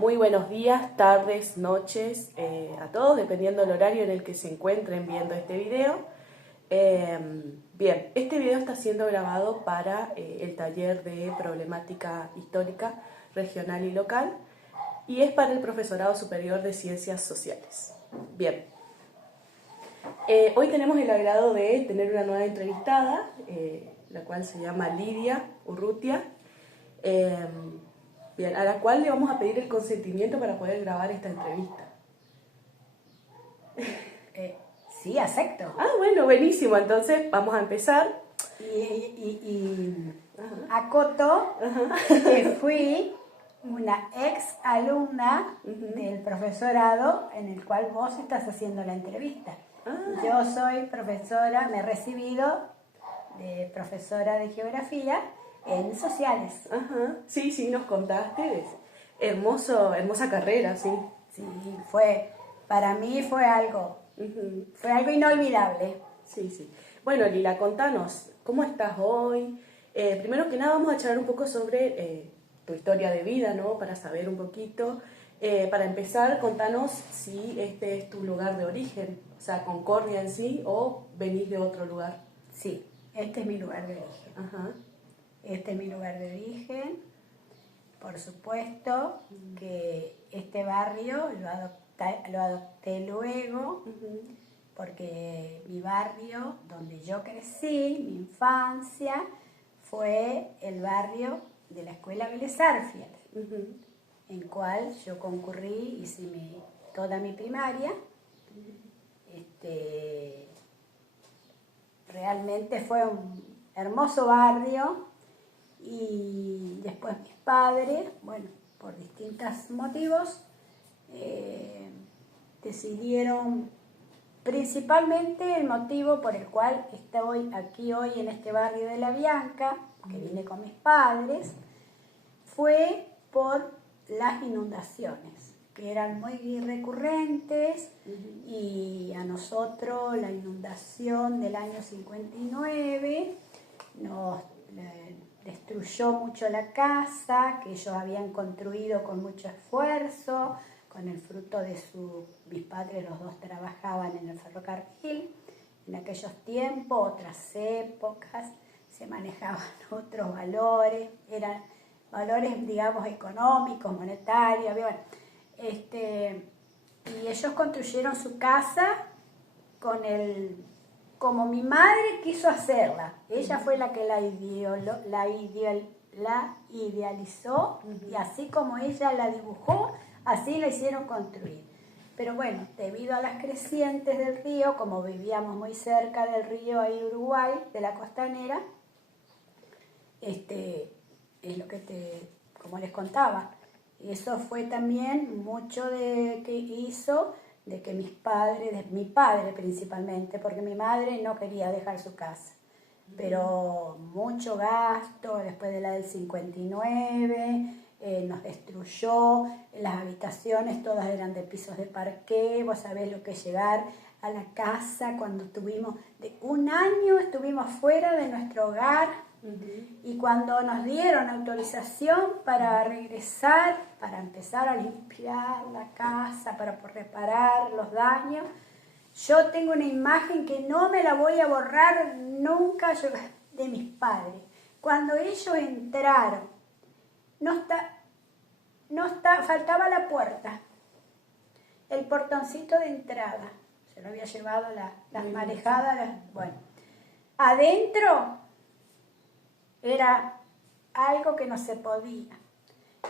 Muy buenos días, tardes, noches a todos, dependiendo del horario en el que se encuentren viendo este video. Bien, este video está siendo grabado para el taller de problemática histórica regional y local y es para el Profesorado Superior de Ciencias Sociales. Bien, hoy tenemos el agrado de tener una nueva entrevistada, la cual se llama Lidia Urrutia. Bien, a la cual le vamos a pedir el consentimiento para poder grabar esta entrevista. Sí, acepto. Ah, bueno, buenísimo. Entonces vamos a empezar. Y acoto que fui una ex alumna del profesorado en el cual vos estás haciendo la entrevista. Yo soy profesora, me he recibido de profesora de geografía en sociales. Sí, nos contaste. Hermosa carrera, sí. Sí, para mí fue algo inolvidable. Sí. Bueno, Lila, contanos, ¿cómo estás hoy? Primero que nada vamos a charlar un poco sobre tu historia de vida, ¿no? Para saber un poquito. Para empezar, contanos si este es tu lugar de origen, o sea, Concordia en sí, o venís de otro lugar. Sí, este es mi lugar de origen. Este es mi lugar de origen. Por supuesto que este barrio lo adopté luego, porque mi barrio donde yo crecí, mi infancia, fue el barrio de la Escuela Vélez Arfiel, en cual yo concurrí, hice toda mi primaria. Realmente fue un hermoso barrio. Y después mis padres, bueno, por distintos motivos, decidieron, principalmente el motivo por el cual estoy aquí hoy en este barrio de La Bianca, que vine con mis padres, fue por las inundaciones, que eran muy recurrentes, y a nosotros la inundación del año 59 nos destruyó mucho la casa que ellos habían construido con mucho esfuerzo, con el fruto de mis padres, los dos trabajaban en el ferrocarril. En aquellos tiempos, otras épocas, se manejaban otros valores, eran valores, digamos, económicos, monetarios. Y ellos construyeron su casa como mi madre quiso hacerla. Ella fue la que la idealizó, y así como ella la dibujó, así la hicieron construir. Pero bueno, debido a las crecientes del río, como vivíamos muy cerca del río ahí Uruguay, de la costanera, es lo que como les contaba. Y eso fue también mucho de que hizo de que mi padre principalmente, porque mi madre no quería dejar su casa, pero mucho gasto después de la del 59, nos destruyó, las habitaciones todas eran de pisos de parqué. Vos sabés lo que es llegar a la casa cuando un año estuvimos fuera de nuestro hogar. Y cuando nos dieron autorización para regresar, para empezar a limpiar la casa, para reparar los daños, yo tengo una imagen que no me la voy a borrar nunca de mis padres. Cuando ellos entraron, faltaba la puerta, el portoncito de entrada, se lo había llevado las marejadas, bueno, adentro era algo que no se podía.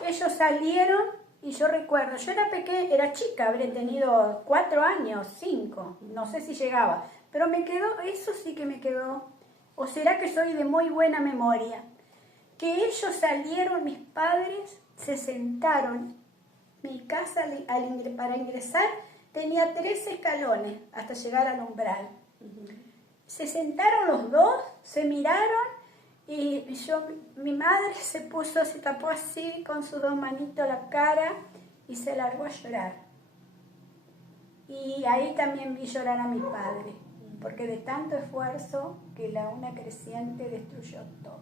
Ellos salieron y yo recuerdo, yo era pequeña, era chica, habré tenido 4 años, 5, no sé si llegaba, pero eso sí que me quedó, o será que soy de muy buena memoria, que ellos salieron, mis padres se sentaron, mi casa para ingresar tenía 3 escalones hasta llegar al umbral. Se sentaron los dos, se miraron, y mi madre se tapó así con sus 2 manitos la cara y se largó a llorar. Y ahí también vi llorar a mi padre, porque de tanto esfuerzo que una creciente destruyó todo.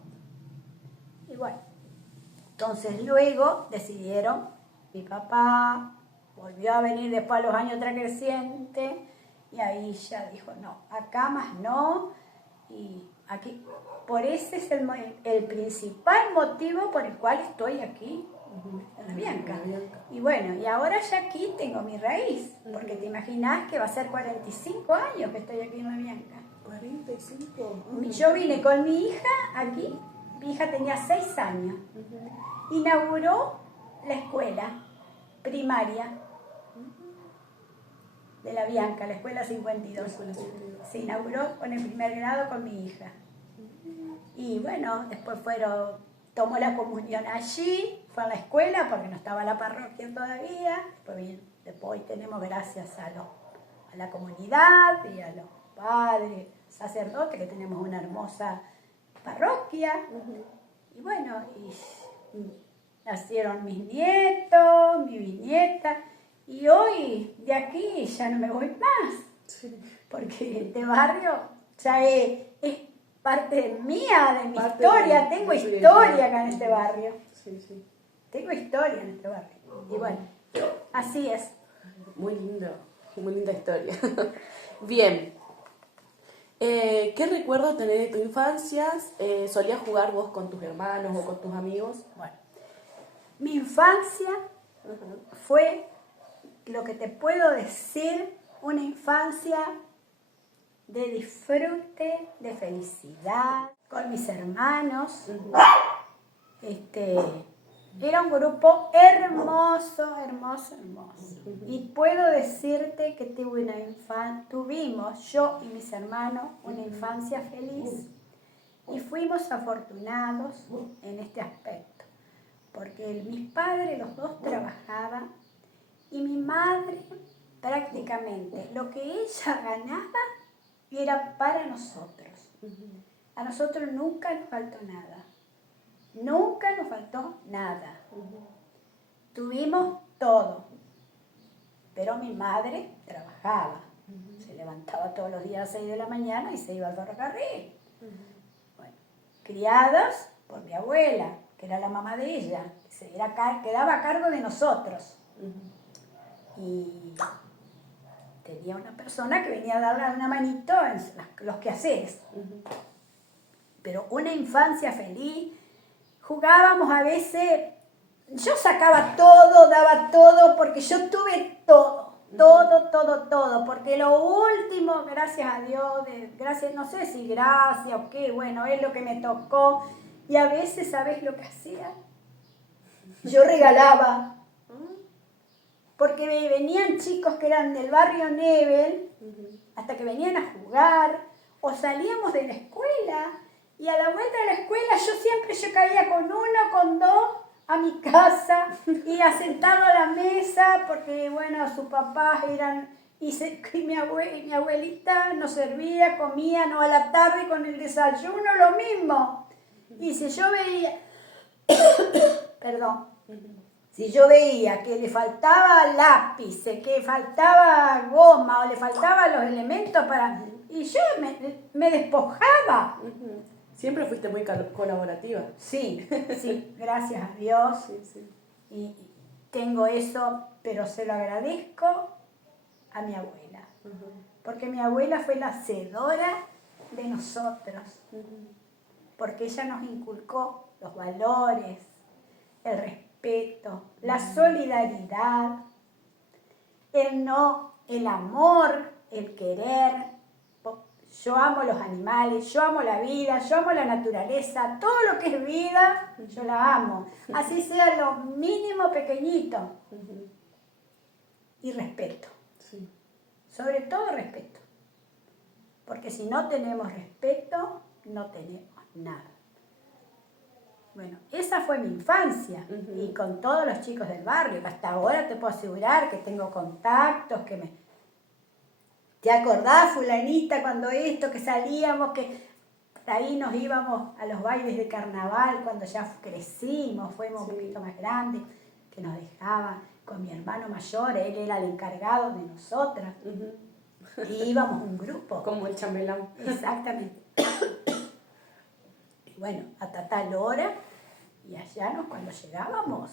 Y bueno, entonces luego decidieron Mi papá volvió a venir después a los años crecientes y ahí ya dijo, no, acá más no. Y aquí, por ese es el principal motivo por el cual estoy aquí, en la Bianca. Y bueno, y ahora ya aquí tengo mi raíz, porque te imaginas que va a ser 45 años que estoy aquí en la Bianca. 45. Yo vine con mi hija aquí, mi hija tenía 6 años. Inauguró la escuela primaria de la Bianca, la escuela 52. Se inauguró con el primer grado con mi hija. Y bueno, después tomó la comunión allí, fue a la escuela porque no estaba la parroquia todavía. Después tenemos gracias a la comunidad y a los padres, sacerdotes, que tenemos una hermosa parroquia. Y bueno, nacieron mis nietos, mi bisnieta, y hoy de aquí ya no me voy más, porque este barrio ya es parte mía, de mi historia, tengo historia acá en este barrio. Tengo historia en este barrio. Y bueno, así es. Muy linda historia. Bien. ¿Qué recuerdo tenés de tu infancia? ¿Solías jugar vos con tus hermanos o con tus amigos? Bueno, mi infancia fue, lo que te puedo decir, una infancia de disfrute, de felicidad, con mis hermanos. Era un grupo hermoso. Y puedo decirte que tuvimos yo y mis hermanos una infancia feliz. Y fuimos afortunados en este aspecto, porque mis padres, los dos, trabajaban y mi madre prácticamente lo que ella ganaba era para nosotros. A nosotros nunca nos faltó nada. Nunca nos faltó nada. Tuvimos todo. Pero mi madre trabajaba. Se levantaba todos los días a 6 de la mañana y se iba al ferrocarril. Bueno, criados por mi abuela, que era la mamá de ella, que quedaba a cargo de nosotros. Y tenía una persona que venía a darle una manito en los quehaceres. Pero una infancia feliz. Jugábamos a veces, yo sacaba todo, daba todo, porque yo tuve todo, porque lo último, gracias a Dios, no sé si gracias o qué, bueno, es lo que me tocó. Y a veces, ¿sabes lo que hacía? Yo regalaba, porque venían chicos que eran del barrio Nebel, hasta que venían a jugar, o salíamos de la escuela. Y a la vuelta de la escuela yo caía con uno, con dos, a mi casa y sentado a la mesa, porque bueno, sus papás eran, y mi abuelita nos servía, comía, no, a la tarde con el desayuno lo mismo. Y si yo veía, si yo veía que le faltaba lápiz, que faltaba goma o le faltaban los elementos y yo me despojaba. Siempre fuiste muy colaborativa. Sí, gracias a Dios. Y tengo eso, pero se lo agradezco a mi abuela. Porque mi abuela fue la hacedora de nosotros. Porque ella nos inculcó los valores, el respeto, la solidaridad, el amor, el querer. Yo amo los animales, yo amo la vida, yo amo la naturaleza, todo lo que es vida, yo la amo. Así sea lo mínimo pequeñito. Y respeto. Sobre todo respeto. Porque si no tenemos respeto, no tenemos nada. Bueno, esa fue mi infancia. Y con todos los chicos del barrio, que hasta ahora te puedo asegurar que tengo contactos, ¿te acordás, fulanita, cuando que salíamos, que ahí nos íbamos a los bailes de carnaval cuando ya crecimos, fuimos un poquito más grandes, que nos dejaban con mi hermano mayor, él era el encargado de nosotras, y íbamos un grupo. Como el chambelán. Exactamente. Y bueno, hasta tal hora, y allá cuando llegábamos,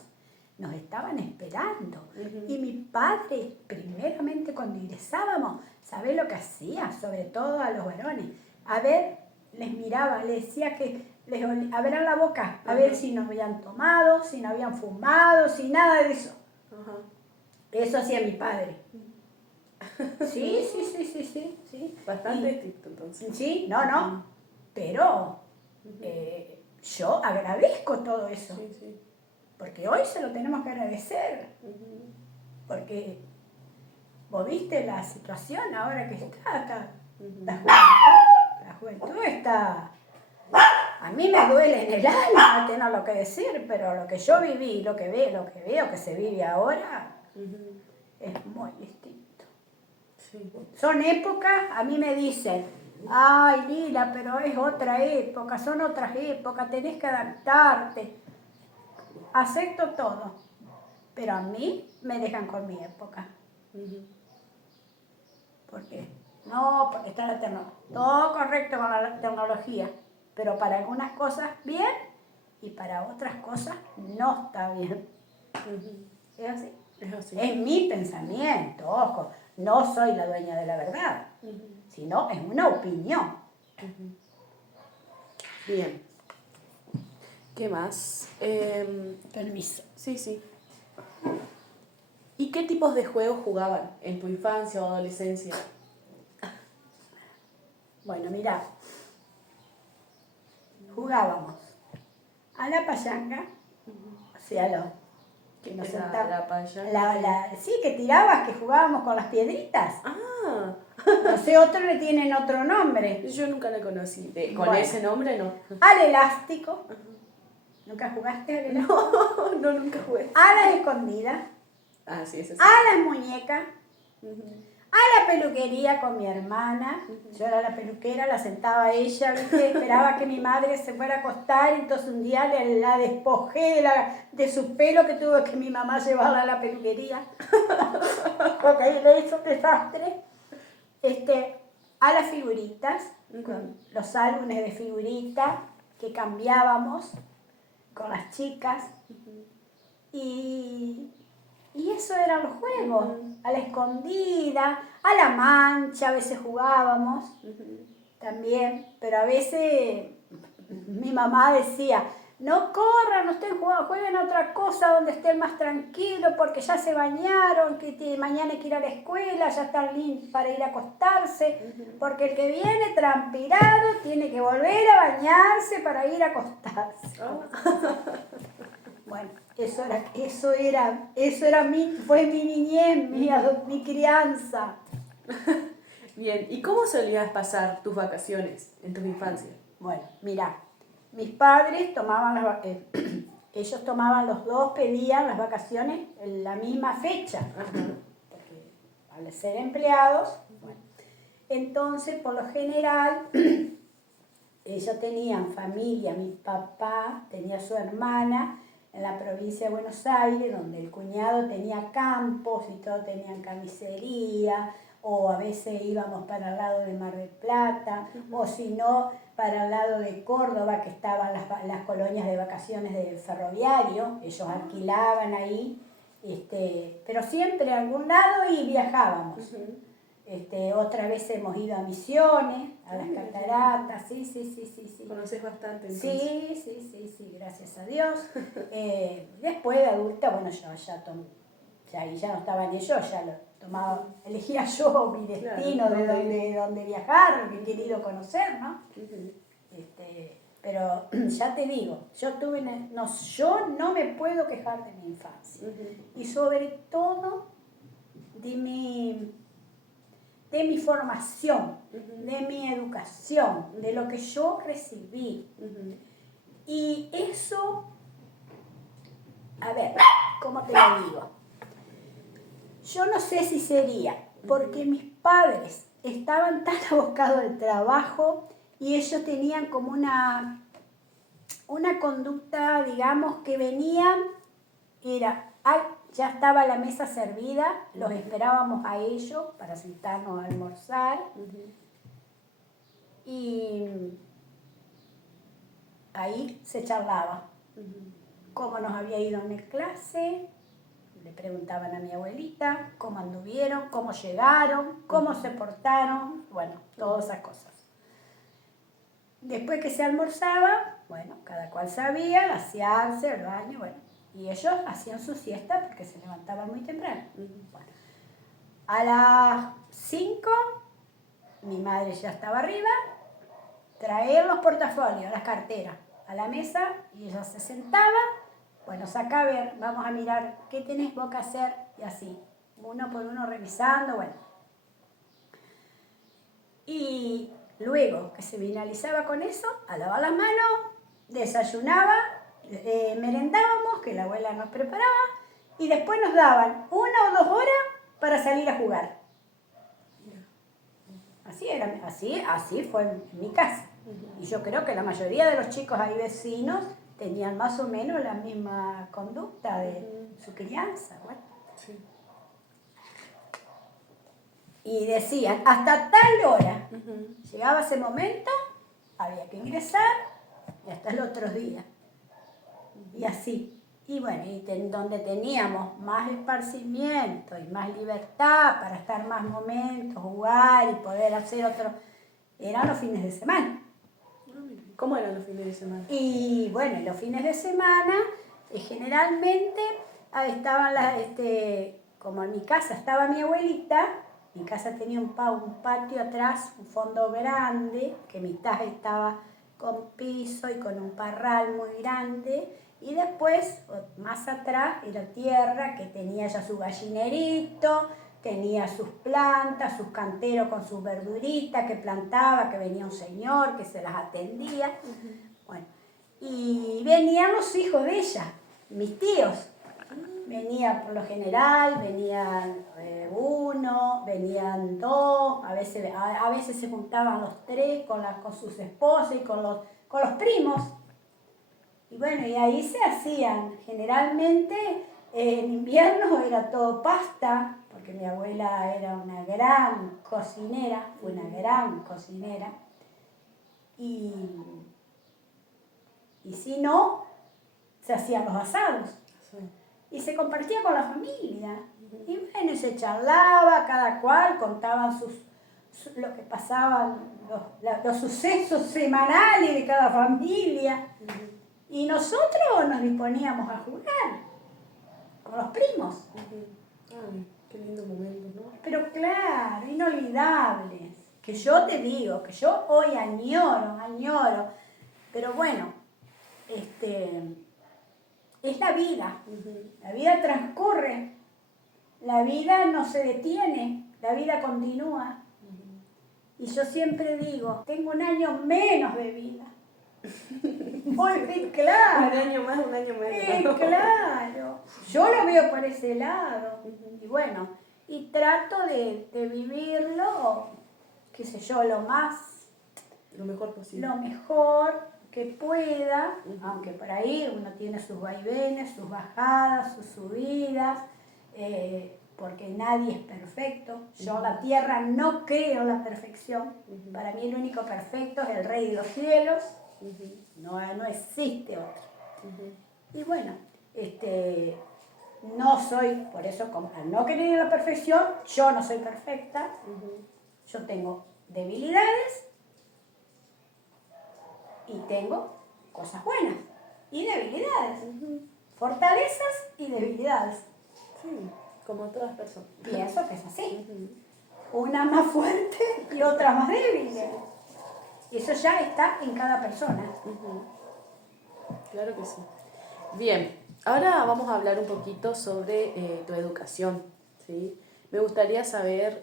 nos estaban esperando. Ujú. Y mi padre, primeramente cuando ingresábamos, ¿sabés lo que hacía? Sobre todo a los varones. A ver, les miraba, les decía que abran la boca, a ver si no habían tomado, si no habían fumado, si nada de eso. Ajá. Eso hacía mi padre. Sí. Bastante estricto entonces. Sí, no. Pero yo agradezco todo eso. Sí. Porque hoy se lo tenemos que agradecer. Ujú. Porque vos viste la situación ahora que está Ujú. la juventud está... A mí me duele en el alma tener lo que decir, pero lo que yo viví, lo que veo que se vive ahora, Ujú. es muy distinto. Sí. Son épocas, a mí me dicen, ay Lila, pero es otra época, son otras épocas, tenés que adaptarte. Acepto todo, pero a mí me dejan con mi época. Ujú. ¿Por qué? No, porque está la tecnología. Todo correcto con la tecnología, pero para algunas cosas bien y para otras cosas no está bien. Ujú. ¿Es así? Es así. Es mi pensamiento, ojo, no soy la dueña de la verdad, Ujú. sino es una opinión. Ujú. Bien. ¿Qué más? Permiso. Sí. ¿Y qué tipos de juegos jugaban en tu infancia o adolescencia? Bueno, mira, jugábamos a la payanga, o sea, que nos Era sentaba- la payanga. sí, que tirabas, que jugábamos con las piedritas. Ah, No sé, otros le tienen otro nombre. yo nunca la conocí. Con Bueno. ese nombre no. Al elástico. ¿Nunca jugaste al elástico? No, nunca jugué. A las escondidas. Ah, sí, ese sí. A las muñecas. Ujú. A la peluquería con mi hermana. Yo era la peluquera, la sentaba ella, ¿viste? Esperaba que mi madre se fuera a acostar, entonces un día la despojé de su pelo que tuvo que mi mamá llevarla a la peluquería. Porque ahí le hizo un desastre. A las figuritas, con los álbumes de figuritas que cambiábamos con las chicas. Y eso eran los juegos, a la escondida, a la mancha, a veces jugábamos también, pero a veces mi mamá decía, no corran, no estén jugando, jueguen a otra cosa donde estén más tranquilos porque ya se bañaron, que mañana hay que ir a la escuela, ya están limpios para ir a acostarse, porque el que viene transpirado tiene que volver a bañarse para ir a acostarse. Bueno, fue mi niñez, mi crianza. Bien, ¿y cómo solías pasar tus vacaciones en tu infancia? Bueno, mira, mis padres tomaban ellos tomaban los dos, pedían las vacaciones en la misma fecha, porque al ser empleados, bueno, entonces por lo general ellos tenían familia, mi papá tenía su hermana en la provincia de Buenos Aires, donde el cuñado tenía campos y todos tenían carnicería, o a veces íbamos para el lado de Mar del Plata, o si no, para el lado de Córdoba, que estaban las colonias de vacaciones del ferroviario, ellos alquilaban ahí, pero siempre a algún lado y viajábamos. Otra vez hemos ido a Misiones, a las cataratas, sí. ¿Conoces bastante entonces? Sí, gracias a Dios. Después de adulta, bueno, yo ya no estaba en ello, ya lo tomaba, elegía yo mi destino, Claro, de dónde viajar, lo que he querido conocer, ¿no? Pero ya te digo, yo no me puedo quejar de mi infancia. Y sobre todo de mi formación, de mi educación, de lo que yo recibí. Y eso, a ver, ¿cómo te lo digo? Yo no sé si sería porque mis padres estaban tan abocados al trabajo y ellos tenían como una conducta, digamos, que venían, ya estaba la mesa servida, los esperábamos a ellos para sentarnos a almorzar y ahí se charlaba. cómo nos había ido en la clase, le preguntaban a mi abuelita cómo anduvieron, cómo llegaron, cómo se portaron, bueno, todas esas cosas. Después que se almorzaba, bueno, cada cual sabía, asearse, el baño, bueno, y ellos hacían su siesta porque se levantaban muy temprano. Bueno, a las 5, mi madre ya estaba arriba, traer los portafolios, las carteras a la mesa y ella se sentaba, bueno, saca a ver, vamos a mirar qué tenés vos que hacer y así, uno por uno revisando, bueno. Y luego que se finalizaba con eso, a lavar las manos, desayunaba, merendábamos, que la abuela nos preparaba, y después nos daban 1 o 2 horas para salir a jugar. Así era, así fue en mi casa. Y yo creo que la mayoría de los chicos ahí vecinos tenían más o menos la misma conducta de su crianza. Bueno. Sí. Y decían, hasta tal hora. Llegaba ese momento, había que ingresar y hasta el otro día. Y así. Y bueno, donde teníamos más esparcimiento y más libertad para estar más momentos, jugar y poder hacer otro, eran los fines de semana. ¿Cómo eran los fines de semana? Y bueno, los fines de semana generalmente estaban como en mi casa estaba mi abuelita, mi casa tenía un patio atrás, un fondo grande, que mitad estaba con piso y con un parral muy grande, y después, más atrás, era tierra que tenía ya su gallinerito, tenía sus plantas, sus canteros con sus verduritas que plantaba, que venía un señor que se las atendía. Bueno, y venían los hijos de ella, mis tíos. Venía por lo general, venían 1, venían 2, a veces se juntaban los 3 con sus esposas y con los primos. Y bueno, y ahí se hacían, generalmente en invierno era todo pasta, porque mi abuela era una gran cocinera, fue una gran cocinera, y si no, se hacían los asados. Sí. Y se compartía con la familia. Y bueno, se charlaba, cada cual contaban lo que pasaban, los sucesos semanales de cada familia. Y nosotros nos disponíamos a jugar con los primos. Ay, qué lindo momento, ¿no? Pero claro, inolvidables. Que yo te digo, que yo hoy añoro. Pero bueno, es la vida. La vida transcurre. La vida no se detiene. La vida continúa. Y yo siempre digo, tengo un año menos de vida. Hoy, claro. Un año más, un año menos. Claro. Yo lo veo por ese lado. Y bueno, y trato de vivirlo, qué sé yo, lo mejor posible. Lo mejor que pueda, aunque por ahí uno tiene sus vaivenes, sus bajadas, sus subidas, porque nadie es perfecto. Yo la tierra no creo la perfección. Para mí el único perfecto es el Rey de los cielos. No existe otro. Y bueno, no soy, por eso, al no querer la perfección, yo no soy perfecta. Yo tengo debilidades y tengo cosas buenas y debilidades, fortalezas y debilidades. Sí, como todas personas. Pienso que es así. Una más fuerte y otra más débil. Y eso ya está en cada persona. Claro que sí. Bien, ahora vamos a hablar un poquito sobre tu educación, ¿sí? Me gustaría saber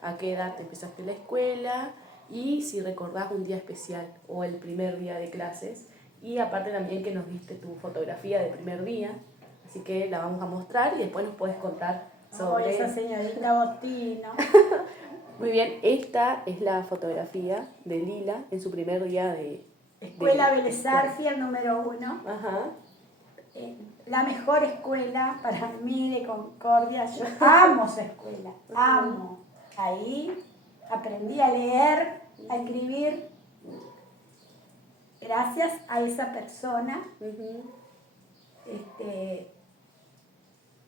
a qué edad empezaste la escuela y si recordás un día especial o el primer día de clases. Y aparte también que nos diste tu fotografía del primer día, así que la vamos a mostrar y después nos puedes contar sobre... esa señorita Botino. Muy bien, esta es la fotografía de Lila en su primer día de... Escuela Vélez Arfiel, el número 1. Ajá. La mejor escuela para mí de Concordia. Yo amo esa escuela, amo. Ahí aprendí a leer, a escribir. Gracias a esa persona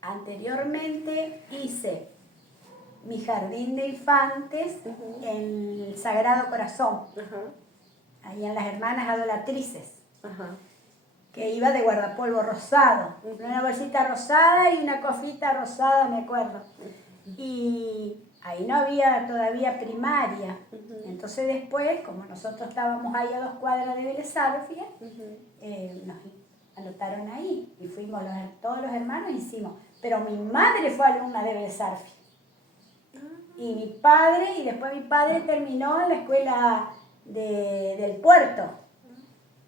Anteriormente hice mi jardín de infantes en el Sagrado Corazón, ahí en las Hermanas Adolatrices, que iba de guardapolvo rosado, una bolsita rosada y una cofita rosada, me acuerdo. Y ahí no había todavía primaria. Entonces después, como nosotros estábamos ahí a 2 cuadras de Vélez Sarsfield, nos anotaron ahí y fuimos todos los hermanos, hicimos. Pero mi madre fue alumna de Vélez Sarsfield. Y mi padre, y después mi padre terminó en la escuela del puerto,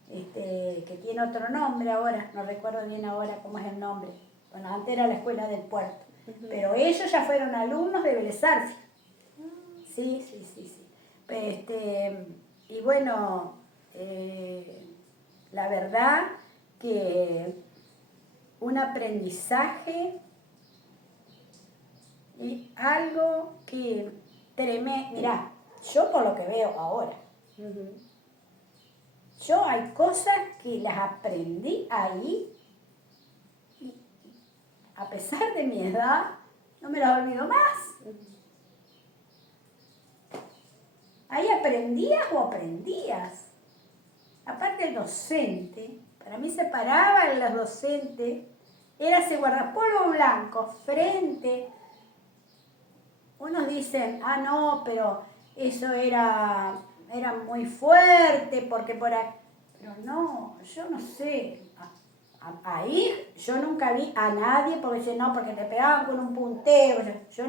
que tiene otro nombre ahora, no recuerdo bien ahora cómo es el nombre. Bueno, antes era la escuela del puerto. Pero ellos ya fueron alumnos de Vélez Sarsfield. Sí. Y bueno, la verdad que un aprendizaje y algo que tremendo. Mirá, yo por lo que veo ahora, yo hay cosas que las aprendí ahí y a pesar de mi edad, no me las olvido más. Ahí aprendías o aprendías. Aparte el docente, para mí se paraba en los docentes, era ese guardapolvo blanco, frente. Unos dicen, no, pero eso era muy fuerte, porque por ahí. Pero no, yo no sé. Ahí yo nunca vi a nadie, porque dicen, no, porque te pegaban con un puntero. Yo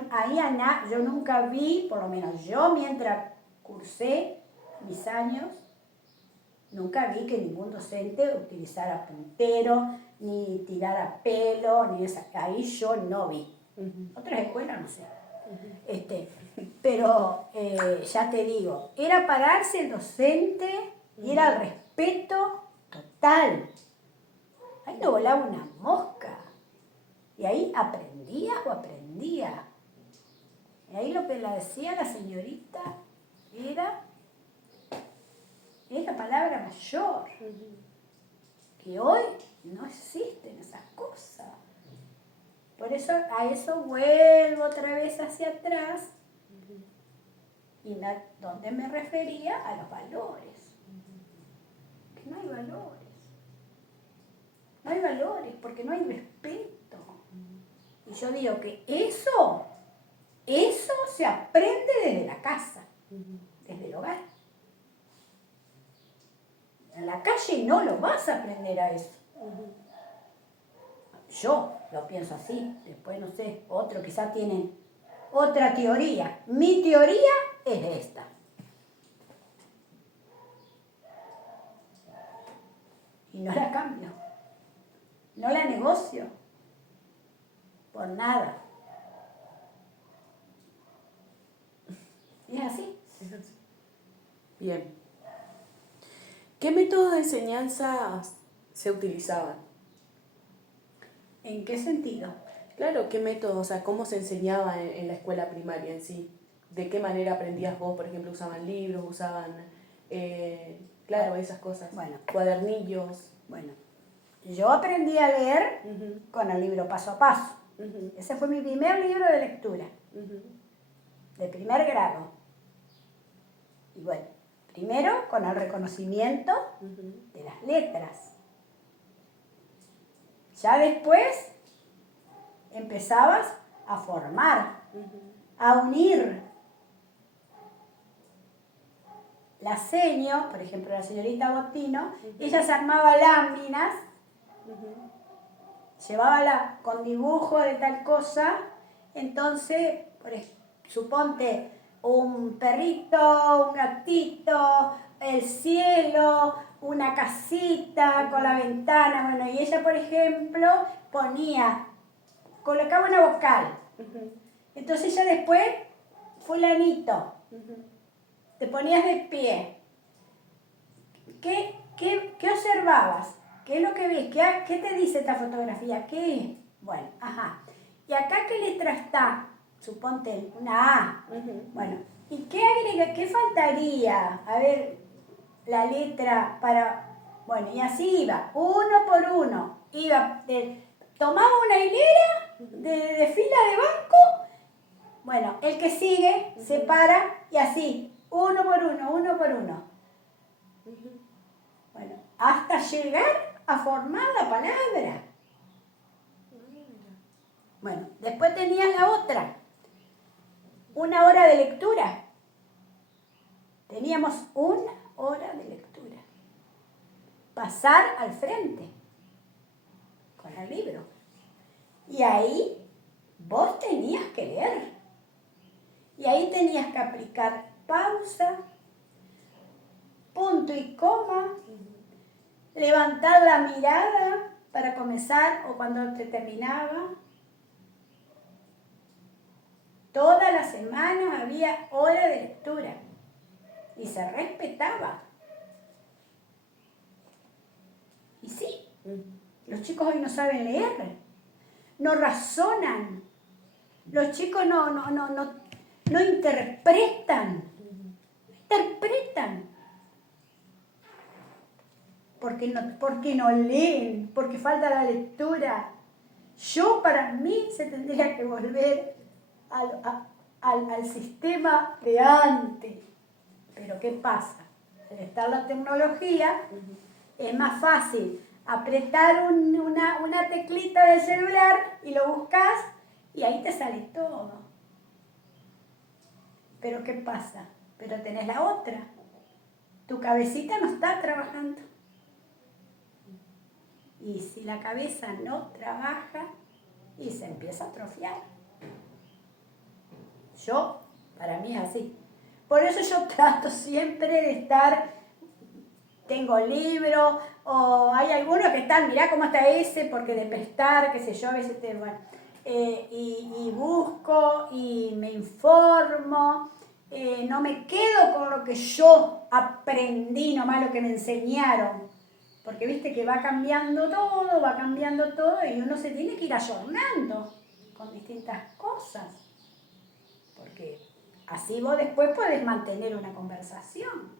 nunca vi, por lo menos yo mientras cursé mis años, nunca vi que ningún docente utilizara puntero, ni tirara pelo, ni esa. Ahí yo no vi. Otras escuelas no sé. Pero ya te digo, era pararse el docente y era el respeto total. Ahí no volaba una mosca. Y ahí aprendías o aprendía. Y ahí lo que le decía la señorita era la palabra mayor. Que hoy no existen esas cosas. Por eso a eso vuelvo otra vez hacia atrás. Y donde me refería a los valores. Que no hay valores. No hay valores porque no hay respeto. Y yo digo que eso se aprende desde la casa, desde el hogar. En la calle no lo vas a aprender a eso. Yo lo pienso así, después no sé, otros quizás tienen otra teoría. Mi teoría es esta. Y no la cambio. No la negocio. Por nada. Y es así. Bien. ¿Qué métodos de enseñanza se utilizaban? ¿En qué sentido? Claro, ¿qué métodos? O sea, ¿cómo se enseñaba en la escuela primaria en sí? ¿De qué manera aprendías vos? Por ejemplo, ¿usaban libros? ¿Usaban, esas cosas? Bueno. ¿Cuadernillos? Bueno, yo aprendí a leer con el libro Paso a Paso. Ese fue mi primer libro de lectura, de primer grado. Y bueno, primero con el reconocimiento de las letras. Ya después empezabas a formar, a unir. La seño, por ejemplo la señorita Botino, ella se armaba láminas, llevaba con dibujo de tal cosa, entonces, suponte un perrito, un gatito, el cielo, una casita con la ventana, bueno, y ella, por ejemplo, colocaba una vocal. Entonces ella después, fulanito, te ponías de pie. ¿Qué observabas? ¿Qué es lo que ves? ¿Qué te dice esta fotografía? ¿Qué es? Bueno, ¿Y acá qué letra está? Suponte una A. Bueno, ¿y qué agrega? ¿Qué faltaría? A ver, la letra para... Bueno, y así iba, uno por uno. tomaba una hilera de fila de banco. Bueno, el que sigue se para y así, uno por uno. Bueno, hasta llegar a formar la palabra. Bueno, después tenías la otra, una hora de lectura. Teníamos una hora de lectura. Pasar al frente con el libro. Y ahí vos tenías que leer. Y ahí tenías que aplicar pausa, punto y coma, levantar la mirada para comenzar o cuando te terminaba. Todas las semanas había hora de lectura y se respetaba. Y sí, los chicos hoy no saben leer, no razonan, los chicos no interpretan, porque no leen, porque falta la lectura. Para mí se tendría que volver al sistema de antes. Pero ¿qué pasa? Al estar la tecnología, es más fácil apretar una teclita del celular y lo buscas y ahí te sale todo. Pero ¿qué pasa? Pero tenés la otra. Tu cabecita no está trabajando. Y si la cabeza no trabaja, y se empieza a atrofiar. Para mí es así. Por eso yo trato siempre de tengo libros, o hay algunos que están, mirá cómo está ese, porque de prestar, qué sé yo, a veces y busco y me informo, no me quedo con lo que yo aprendí, nomás lo que me enseñaron, porque viste que va cambiando todo y uno se tiene que ir ayornando con distintas cosas, porque así vos después podés mantener una conversación.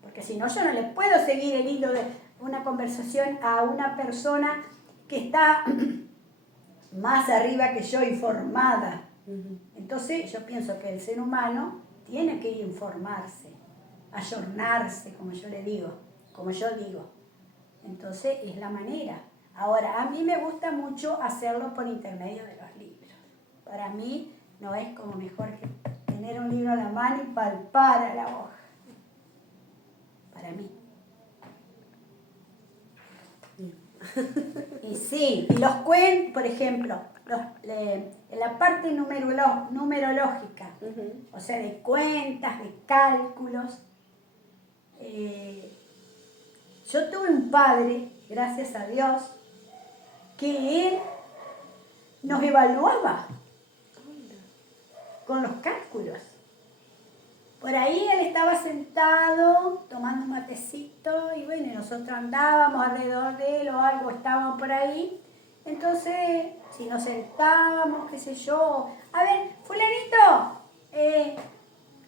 Porque si no, yo no le puedo seguir el hilo de una conversación a una persona que está más arriba que yo, informada. Entonces, yo pienso que el ser humano tiene que informarse, ayornarse, como yo digo. Entonces, es la manera. Ahora, a mí me gusta mucho hacerlo por intermedio de los libros. Para mí, no es como mejor que tener un libro a la mano y palpar a la hoja. Para mí. Y sí, y los cuentos, por ejemplo, en la parte numerológica, o sea, de cuentas, de cálculos. Yo tuve un padre, gracias a Dios, que él nos evaluaba con los cálculos. Por ahí él estaba sentado tomando un matecito y bueno, nosotros andábamos alrededor de él o algo, estábamos por ahí. Entonces, si nos sentábamos, qué sé yo, a ver, fulanito,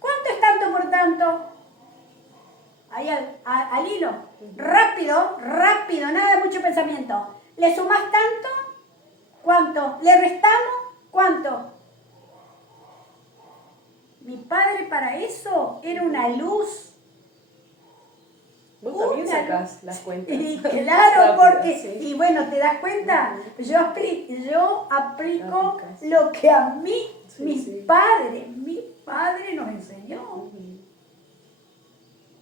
¿cuánto es tanto por tanto? Ahí al hilo, rápido, nada de mucho pensamiento. ¿Le sumás tanto? ¿Cuánto? ¿Le restamos? ¿Cuánto? Mi padre para eso era una luz. Vos también sacás las cuentas. Y claro, rápido, porque, sí. y bueno, ¿te das cuenta? Yo aplico lo que a mí, mi padre nos enseñó.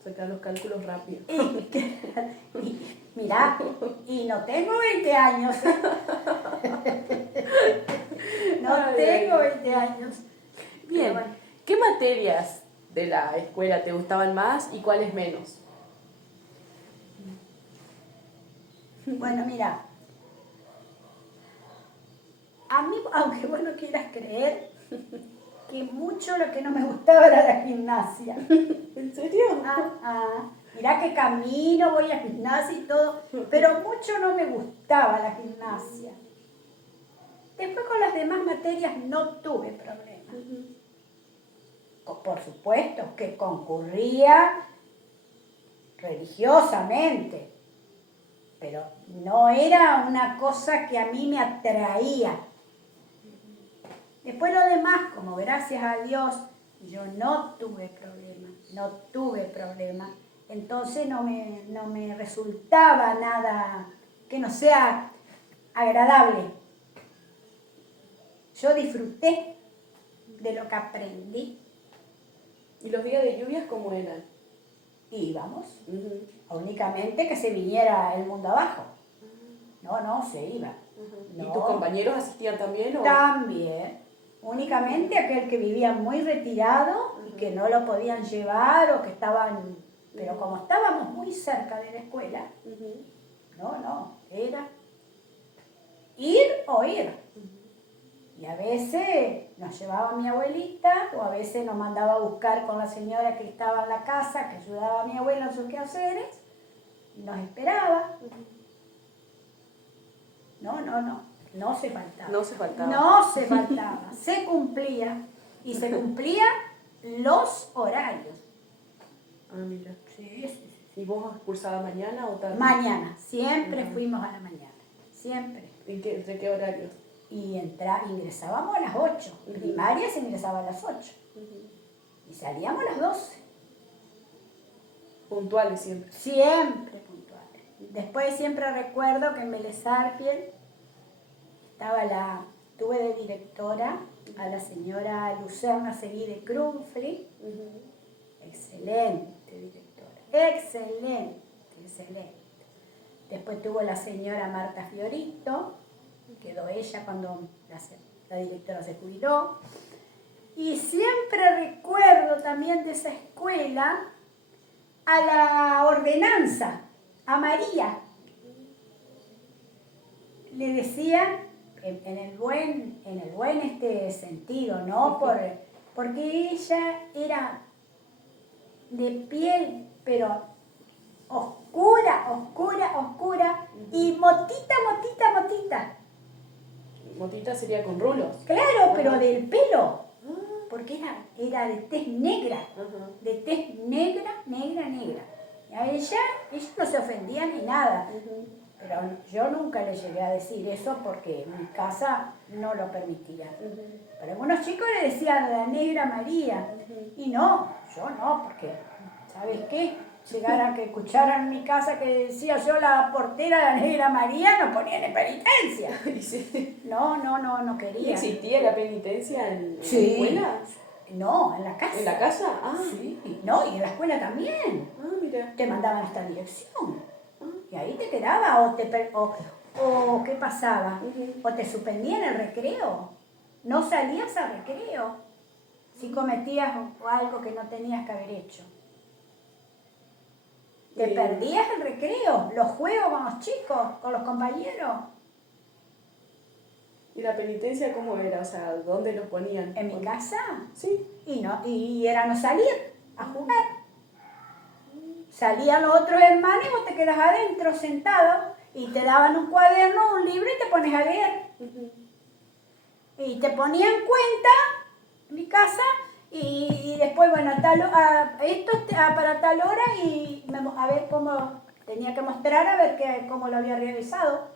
Sacar los cálculos rápido. Mirá, y no tengo 20 años. Tengo 20 años. Bien, bueno. ¿Qué materias de la escuela te gustaban más y cuáles menos? Bueno, mira, a mí, aunque vos no quieras creer, que mucho lo que no me gustaba era la gimnasia. ¿En serio? Mirá que camino, voy a gimnasia y todo, pero mucho no me gustaba la gimnasia. Después con las demás materias no tuve problemas. Por supuesto que concurría religiosamente, pero no era una cosa que a mí me atraía. Después lo demás, como gracias a Dios, yo no tuve problema. Entonces no me resultaba nada que no sea agradable. Yo disfruté de lo que aprendí. ¿Y los días de lluvias cómo eran? Íbamos, únicamente que se viniera el mundo abajo. No, se iba. ¿Y No. tus compañeros asistían también? ¿O? También. Únicamente aquel que vivía muy retirado y que no lo podían llevar o que estaban... Pero como estábamos muy cerca de la escuela, era ir o ir. Y a veces nos llevaba mi abuelita o a veces nos mandaba a buscar con la señora que estaba en la casa, que ayudaba a mi abuela en sus quehaceres, y nos esperaba. No se faltaba. No se faltaba. No se faltaba. Se cumplía. Y se cumplían los horarios. Ah, mira. Sí. ¿Y vos cursabas mañana o tarde? Mañana. Siempre fuimos a la mañana. Siempre. ¿Entre qué horarios? Y ingresábamos a las 8. Primaria se ingresaba a las 8. Y salíamos a las 12. Puntuales siempre. Siempre puntuales. Después siempre recuerdo que en Vélez Arfiel tuve de directora a la señora Lucerna Seguí de Krumfri. Excelente directora. Excelente. Después tuvo la señora Marta Fiorito. Quedó ella cuando la directora se jubiló. Y siempre recuerdo también de esa escuela a la ordenanza, a María. Le decían, en el buen sentido, ¿no? Porque ella era de piel, pero oscura, y motita. Motita sería con rulos. Claro, pero del pelo, porque era de tez negra, de tez negra. Y a ella no se ofendía ni nada, pero yo nunca le llegué a decir eso porque mi casa no lo permitía. Pero algunos chicos le decían la negra María, y no, yo no, porque, ¿sabes qué? Llegar a que escucharan en mi casa que decía yo la portera la negra María, nos ponían en penitencia. Sí. No quería. ¿Existía la penitencia en la Sí. escuela? No, en la casa. ¿En la casa? Ah, sí. No, y en la escuela también. Ah, mira. Te mandaban hasta dirección. Y ahí te quedaba o ¿qué pasaba? O te suspendían el recreo. No salías al recreo si cometías algo que no tenías que haber hecho. Te perdías el recreo, los juegos con los chicos, con los compañeros. ¿Y la penitencia cómo era? O sea, ¿dónde los ponían? ¿En mi casa? Sí. Y era no salir a jugar. Salían los otros hermanos y vos te quedas adentro sentado y te daban un cuaderno, un libro y te pones a leer. Y te ponían cuenta en mi casa y después, bueno, esto para tal hora y a ver cómo tenía que mostrar, a ver cómo lo había realizado.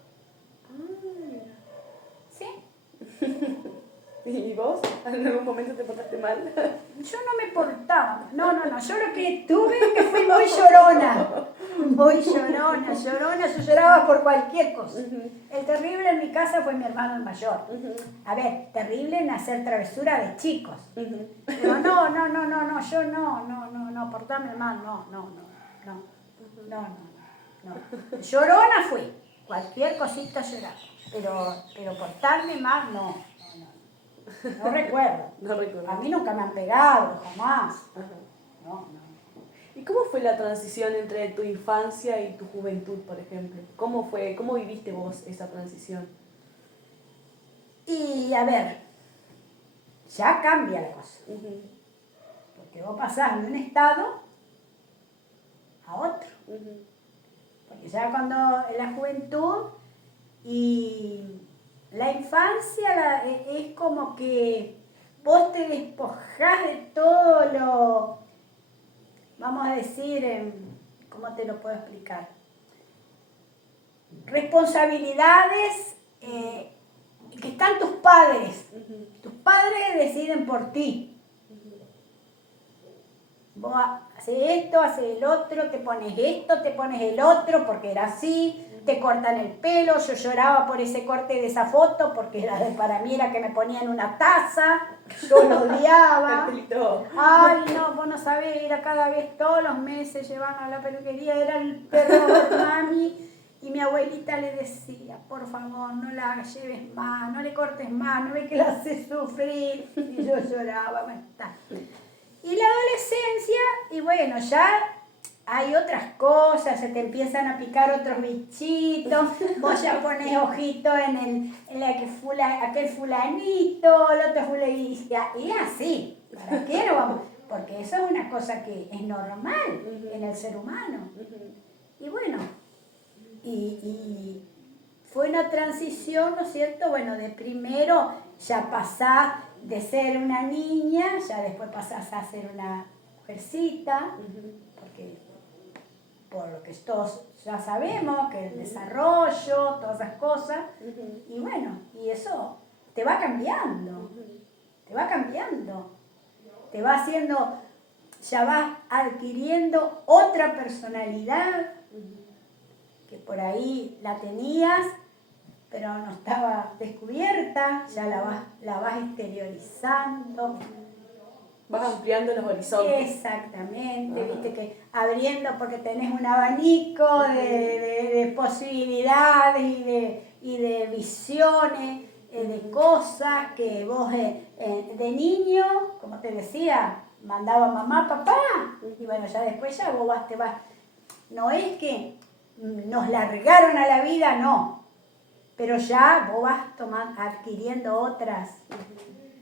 ¿Sí? ¿Y vos? ¿En algún momento te portaste mal? Yo no me portaba. No. Yo lo que tuve que fui muy llorona. Muy llorona. Yo lloraba por cualquier cosa. El terrible en mi casa fue mi hermano el mayor. A ver, terrible en hacer travesura de chicos. Pero yo no, portarme mal, no. Llorona fui. Cualquier cosita lloraba. Pero portarme mal, no. No recuerdo. No recuerdo. A mí nunca me han pegado, jamás. No. ¿Y cómo fue la transición entre tu infancia y tu juventud, por ejemplo? ¿Cómo viviste vos esa transición? Y a ver, ya cambia la cosa. Porque vos pasás de un estado a otro. Porque ya cuando en la juventud y la infancia es como que vos te despojás de todo lo, vamos a decir, ¿cómo te lo puedo explicar? responsabilidades que están tus padres. Tus padres deciden por ti. Vos haces esto, haces el otro, te pones esto, te pones el otro, porque era así, te cortan el pelo. Yo lloraba por ese corte de esa foto, porque para mí era que me ponían una taza, yo lo odiaba. Ay, no, vos no sabés, era cada vez, todos los meses llevaban a la peluquería, era el terror, mami. Y mi abuelita le decía, por favor, no la lleves más, no le cortes más, no ve que la haces sufrir. Y yo lloraba, bueno, está. Y la adolescencia, y bueno, ya hay otras cosas, se te empiezan a picar otros bichitos, vos ya pones ojito en aquel fulanito, el otro fulanito, y así. ¿Para qué no vamos? Porque eso es una cosa que es normal en el ser humano. Y bueno, y fue una transición, ¿no es cierto? Bueno, de primero ya pasás de ser una niña, ya después pasás a ser una mujercita, porque por lo que todos ya sabemos, que el desarrollo, todas esas cosas, y bueno, y eso te va cambiando, te va cambiando, te va haciendo, ya vas adquiriendo otra personalidad, que por ahí la tenías, pero no estaba descubierta, ya la vas exteriorizando. Vas ampliando los horizontes. Exactamente, viste que abriendo, porque tenés un abanico de posibilidades y de visiones, de cosas que vos de niño, como te decía, mandaba mamá, papá, y bueno, ya después ya vos te vas. No es que nos largaron a la vida, no, pero ya vos vas adquiriendo otras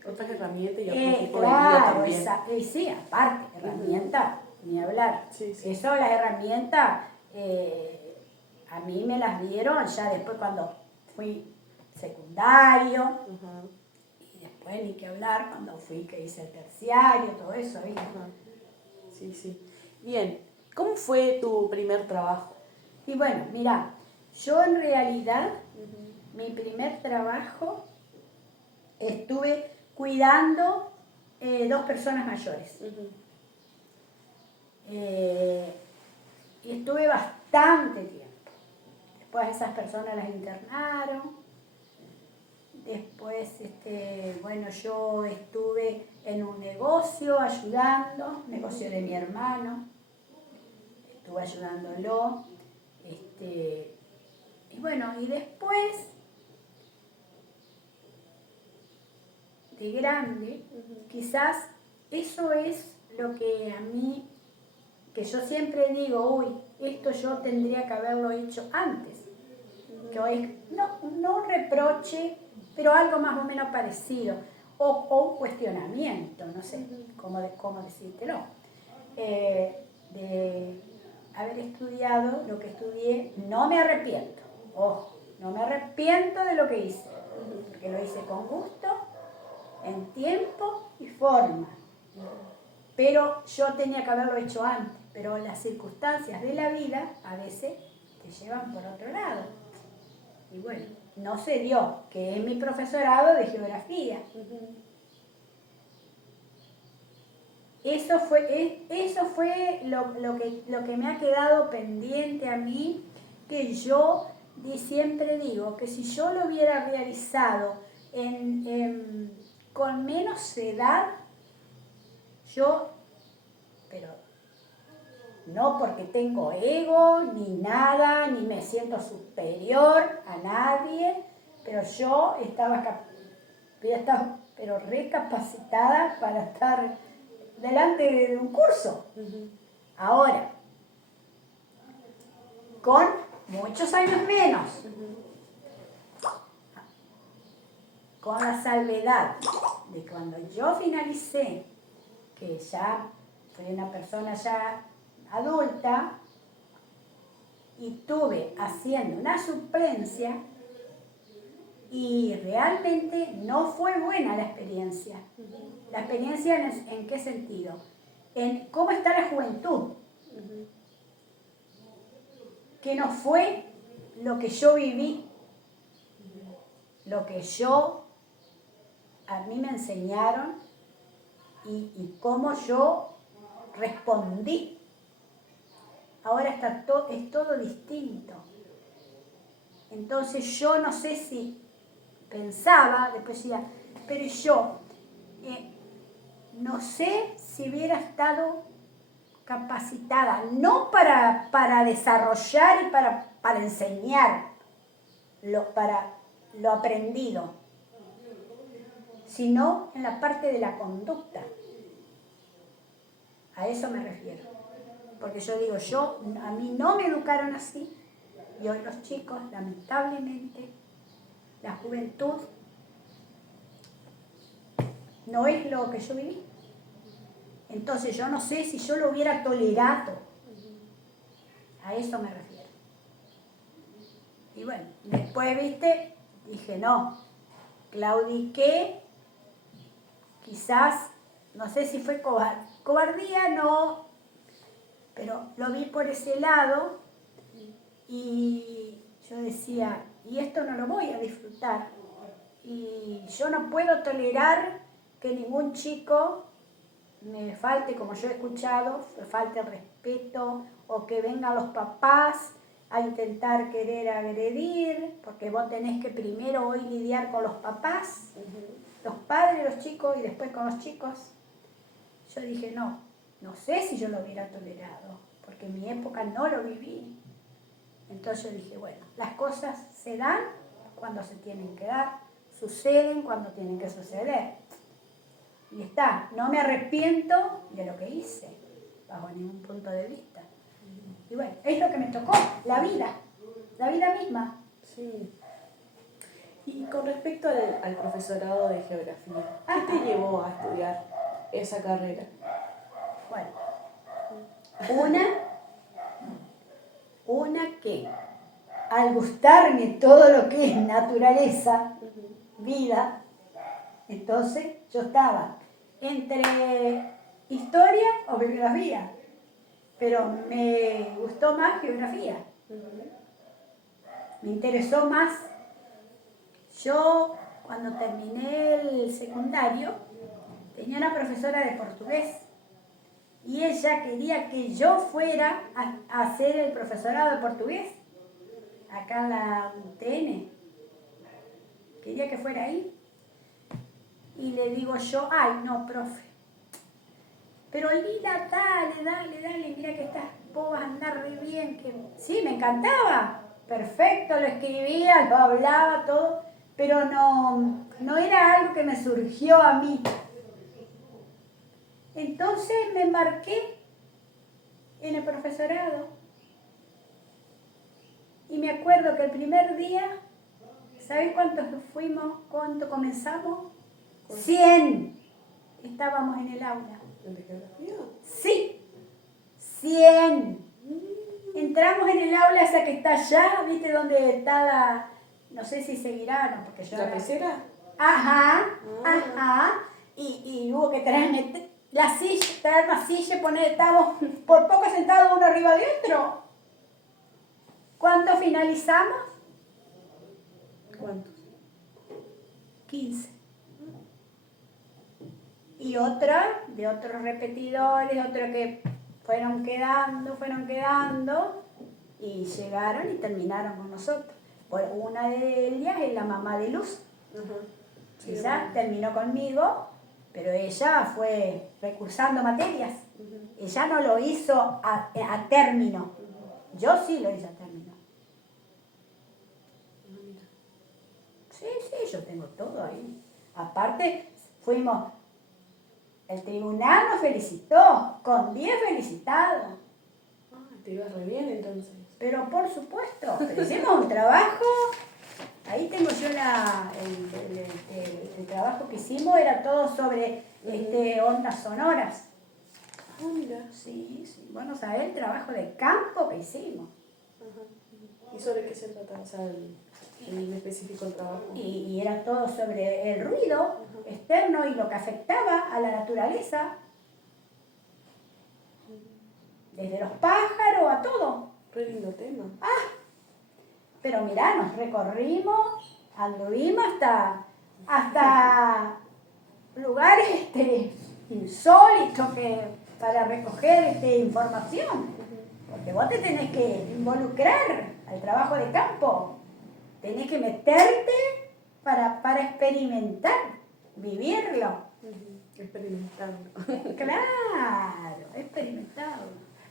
herramientas y otro tipo de vida también. Y sí, aparte, herramientas, ni hablar. Sí. Eso, las herramientas, a mí me las dieron ya después cuando fui secundario, y después ni que hablar cuando que hice el terciario, todo eso. Sí. Bien, ¿cómo fue tu primer trabajo? Y bueno, mira, yo en realidad, mi primer trabajo, estuve cuidando 2 personas mayores. Y estuve bastante tiempo. Después esas personas las internaron. Después, bueno, yo estuve en un negocio ayudando, negocio de mi hermano. Estuve ayudándolo. Y bueno, y después, de grande, quizás eso es lo que a mí, que yo siempre digo, uy, esto yo tendría que haberlo hecho antes. Que hoy, no reproche, pero algo más o menos parecido, o un cuestionamiento, no sé cómo decírtelo, de haber estudiado lo que estudié. No me arrepiento, ojo, no me arrepiento de lo que hice, porque lo hice con gusto, en tiempo y forma, pero yo tenía que haberlo hecho antes, pero las circunstancias de la vida a veces te llevan por otro lado. Y bueno, no se dio, que es mi profesorado de geografía. Eso fue lo que me ha quedado pendiente a mí, que yo siempre digo que si yo lo hubiera realizado con menos edad, pero no porque tengo ego, ni nada, ni me siento superior a nadie, pero yo hubiera estado pero recapacitada para estar delante de un curso. Ahora, con muchos años menos, con la salvedad de cuando yo finalicé, que ya soy una persona ya adulta, y estuve haciendo una suplencia y realmente no fue buena la experiencia. La experiencia ¿en qué sentido? En cómo está la juventud. Que no fue lo que yo viví, lo que a mí me enseñaron y cómo yo respondí. Ahora es todo distinto. Entonces yo no sé si pensaba, después decía, pero yo no sé si hubiera estado capacitada, no para desarrollar y para enseñar para lo aprendido, sino en la parte de la conducta. A eso me refiero. Porque yo digo, a mí no me educaron así, y hoy los chicos, lamentablemente, la juventud no es lo que yo viví. Entonces yo no sé si yo lo hubiera tolerado. A eso me refiero. Y bueno, después, viste, dije, no, claudiqué, quizás, no sé si fue cobardía, no, pero lo vi por ese lado y yo decía, y esto no lo voy a disfrutar. Y yo no puedo tolerar que ningún chico me falte, como yo he escuchado, me falte el respeto o que vengan los papás a intentar querer agredir, porque vos tenés que primero hoy lidiar con los papás, los padres, los chicos y después con los chicos. Yo dije, no sé si yo lo hubiera tolerado, porque en mi época no lo viví. Entonces yo dije, bueno, las cosas se dan cuando se tienen que dar, suceden cuando tienen que suceder. Y está, no me arrepiento de lo que hice, bajo ningún punto de vista. Y bueno, es lo que me tocó, la vida misma. Sí. Y con respecto al profesorado de geografía, ¿qué te llevó a estudiar esa carrera? Bueno, una que al gustarme todo lo que es naturaleza, vida, entonces yo estaba entre historia o bibliografía, pero me gustó más geografía. Me interesó más. Yo, cuando terminé el secundario, tenía una profesora de portugués y ella quería que yo fuera a hacer el profesorado de portugués acá en la UTN. Quería que fuera ahí. Y le digo yo, ay, no, profe. Pero Lila, dale, mira que vos vas a andar re bien. Sí, me encantaba. Perfecto, lo escribía, lo hablaba, todo. Pero no era algo que me surgió a mí. Entonces me embarqué en el profesorado. Y me acuerdo que el primer día, ¿sabés cuántos fuimos? ¿Cuánto comenzamos? 100. Estábamos en el aula. ¿De geografía? Sí, 100. Entramos en el aula esa que está allá, ¿viste? Donde está no sé si seguirá, no, porque yo... ¿La pecera? Ajá. Y hubo que traerme traer una silla, estábamos por poco sentados uno arriba de otro. ¿Cuándo finalizamos? ¿Cuántos? 15. Y otra de otros repetidores, otros que fueron quedando y llegaron y terminaron con nosotros. Bueno, una de ellas es la mamá de Luz. Sí, ella terminó conmigo, pero ella fue recursando materias. Ella no lo hizo a término. Yo sí lo hice a término. Sí, yo tengo todo ahí. Aparte, el tribunal nos felicitó, con 10 felicitados. Te ibas re bien entonces. Pero por supuesto, pero hicimos un trabajo. Ahí tengo yo el trabajo que hicimos, era todo sobre ondas sonoras. Mira. Sí, bueno, sabés el trabajo de campo que hicimos. ¿Y sobre qué se trataba? O sea, en específico el trabajo. Y era todo sobre el ruido externo y lo que afectaba a la naturaleza. Desde los pájaros a todo. Re lindo tema. Pero mirá, nos recorrimos, anduvimos hasta lugares insólitos para recoger información. Porque vos te tenés que involucrar al trabajo de campo. Tenés que meterte para experimentar, vivirlo. Experimentando. Claro, experimentado.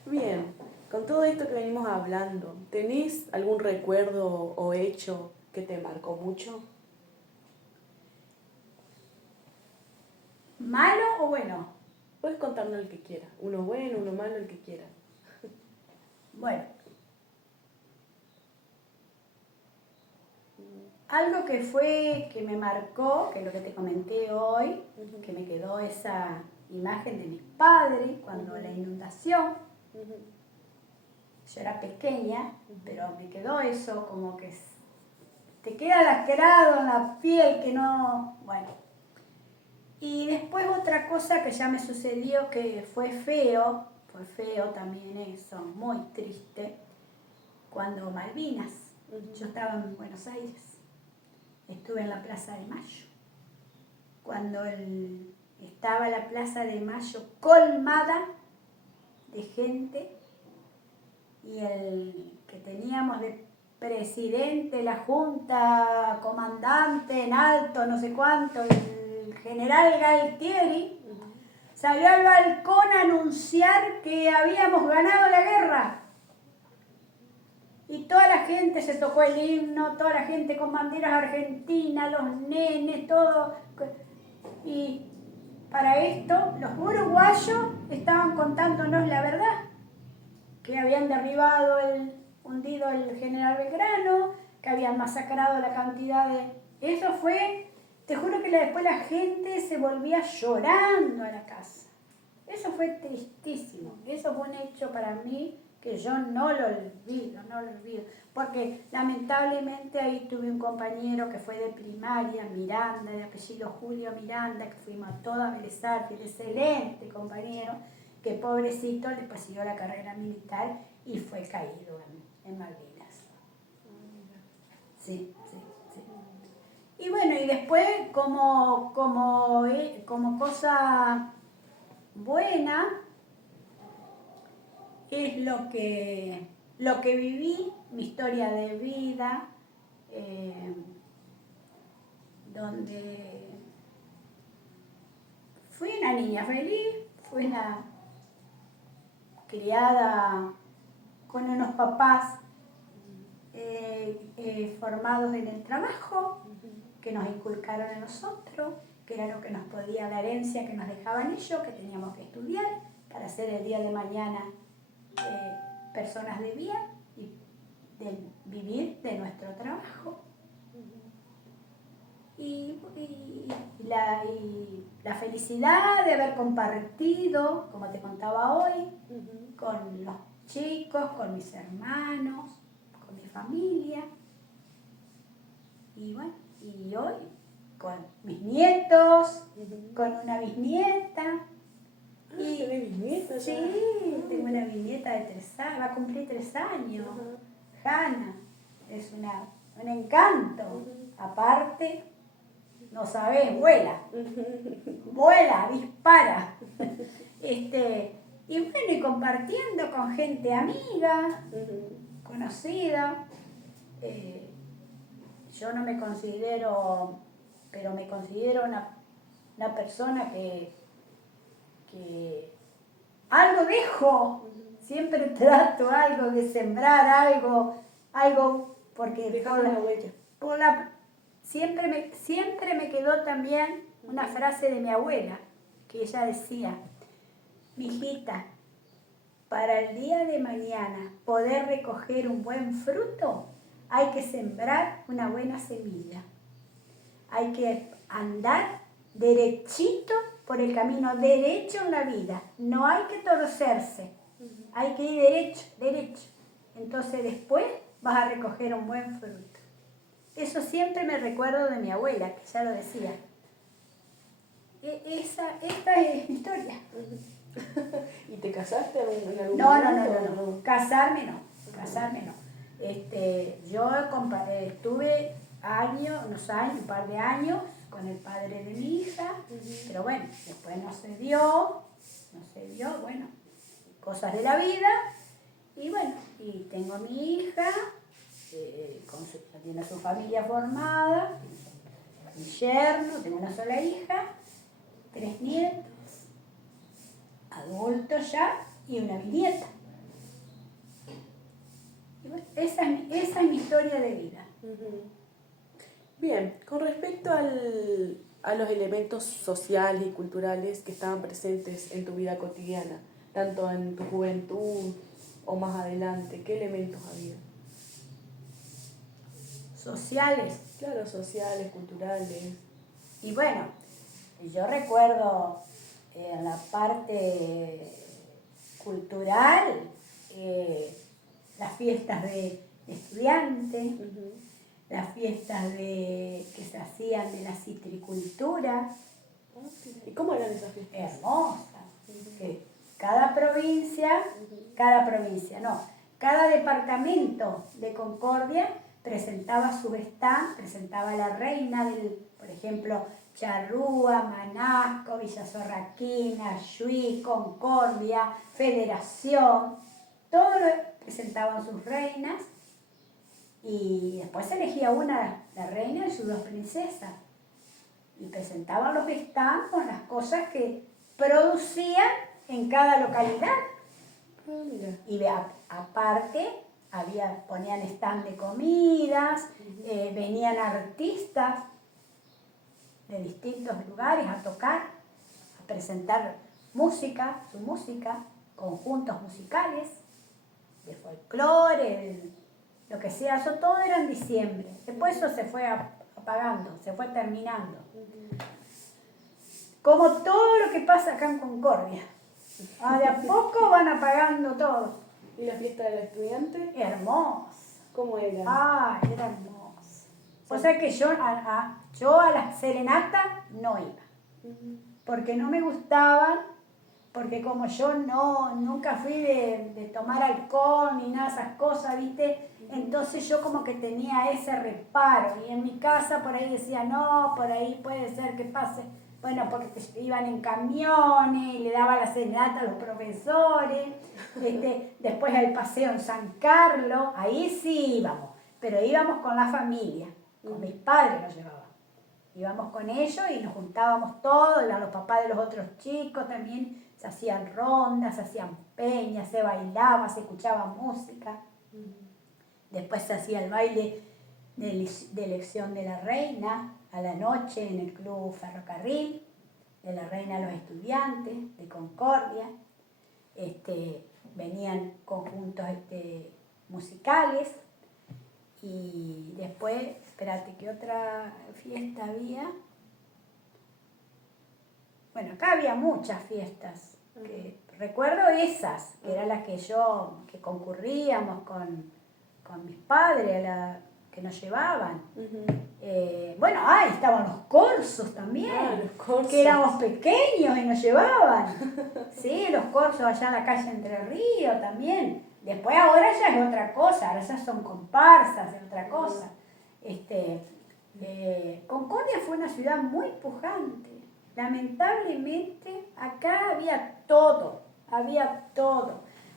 Bien, con todo esto que venimos hablando, ¿tenés algún recuerdo o hecho que te marcó mucho? ¿Malo o bueno? Puedes contarnos el que quieras, uno bueno, uno malo, el que quieras. Bueno, algo que me marcó, que es lo que te comenté hoy, que me quedó esa imagen de mis padres cuando la inundación. Yo era pequeña, pero me quedó eso, como que te queda lacrado en la piel, que no... Bueno. Y después otra cosa que ya me sucedió que fue feo también eso, muy triste, cuando Malvinas, yo estaba en Buenos Aires, estuve en la Plaza de Mayo, cuando estaba la Plaza de Mayo colmada de gente y el que teníamos de presidente, la junta, comandante en alto, no sé cuánto, el general Galtieri, salió al balcón a anunciar que habíamos ganado la guerra. Y toda la gente se tocó el himno, toda la gente con banderas argentinas, los nenes, todo. Y para esto, los uruguayos estaban contándonos la verdad, que habían derribado hundido el general Belgrano, que habían masacrado la cantidad de... Eso fue, te juro que después la gente se volvía llorando a la casa. Eso fue tristísimo. Eso fue un hecho para mí que yo no lo olvido. Porque lamentablemente ahí tuve un compañero que fue de primaria, Miranda, de apellido Julio Miranda, que fuimos a toda Vélez Sarsfield, excelente compañero, que pobrecito después siguió la carrera militar y fue caído en Malvinas. Sí. Y bueno, y después como cosa buena es lo que viví, mi historia de vida, donde fui una niña feliz, fui una criada con unos papás formados en el trabajo, que nos inculcaron a nosotros, que era lo que nos podía, la herencia que nos dejaban ellos, que teníamos que estudiar para ser el día de mañana personas de bien y de vivir de nuestro trabajo. Y la felicidad de haber compartido, como te contaba hoy, con los chicos, con mis hermanos, con mi familia. Y bueno, y hoy con mis nietos, con una bisnieta. ¿Tenés bisnieta? Sí, tengo una bisnieta de 3 años, va a cumplir 3 años. Hanna, es un encanto. Aparte, no sabés, vuela, dispara. Y bueno, y compartiendo con gente amiga, conocida. Yo no me considero, pero me considero una persona que algo dejo, siempre trato algo de sembrar algo porque siempre me quedó también una frase de mi abuela, que ella decía: mijita, para el día de mañana poder recoger un buen fruto, hay que sembrar una buena semilla. Hay que andar derechito por el camino derecho en la vida. No hay que torcerse. Hay que ir derecho. Entonces después vas a recoger un buen fruto. Eso siempre me recuerdo de mi abuela, que ya lo decía. Esta es mi historia. ¿Y te casaste en algún No. momento? Casarme no. Yo estuve un par de años con el padre de mi hija, pero bueno, después no se dio, bueno, cosas de la vida, y bueno, y tengo a mi hija, tiene su familia formada, mi yerno, tengo una sola hija, 3 nietos, adultos ya, y una bisnieta. Y bueno, esa es mi historia de vida. Bien, con respecto a los elementos sociales y culturales que estaban presentes en tu vida cotidiana, tanto en tu juventud o más adelante, ¿qué elementos había? Sociales. Claro, sociales, culturales. Y bueno, yo recuerdo en la parte cultural, las fiestas de estudiantes, las fiestas que se hacían de la citricultura. ¿Y cómo eran esas fiestas? Hermosas. Que cada departamento de Concordia presentaba su stand, presentaba la reina por ejemplo, Charrúa, Manasco, Villa Sorraquina, Chuy, Concordia, Federación, todos presentaban sus reinas y después se elegía la reina y sus 2 princesas y presentaban los stands con las cosas que producían en cada localidad. Y aparte ponían stand de comidas, venían artistas de distintos lugares a tocar, a presentar su música, conjuntos musicales, de folclore, lo que sea, eso todo era en diciembre. Después eso se fue apagando, se fue terminando. Como todo lo que pasa acá en Concordia. De a poco van apagando todo. ¿Y la fiesta del estudiante? Hermosa. ¿Cómo era? Era hermosa. O sea que yo a la serenata no iba. Porque no me gustaban, porque como yo nunca fui de tomar alcohol ni nada de esas cosas, ¿viste? Entonces yo como que tenía ese reparo. Y en mi casa por ahí decía, no, por ahí puede ser que pase. Bueno, porque iban en camiones, le daba la serenata a los profesores, después el paseo en San Carlos, ahí sí íbamos, pero íbamos con la familia, con mis padres nos llevaban. Íbamos con ellos y nos juntábamos todos, iban los papás de los otros chicos también, se hacían rondas, se hacían peñas, se bailaba, se escuchaba música. Después se hacía el baile de elección de la reina, a la noche en el Club Ferrocarril, de la reina de los estudiantes, de Concordia. Venían conjuntos musicales y después, espérate, ¿qué otra fiesta había? Bueno, acá había muchas fiestas, recuerdo esas, que eran las que concurríamos con mis padres, que nos llevaban. Bueno, estaban los corsos también, los corsos. Que éramos pequeños y nos llevaban. Sí, los corsos allá en la calle Entre Ríos también. Después ahora ya es otra cosa, ahora ya son comparsas, es otra cosa. Concordia fue una ciudad muy pujante. Lamentablemente acá había todo,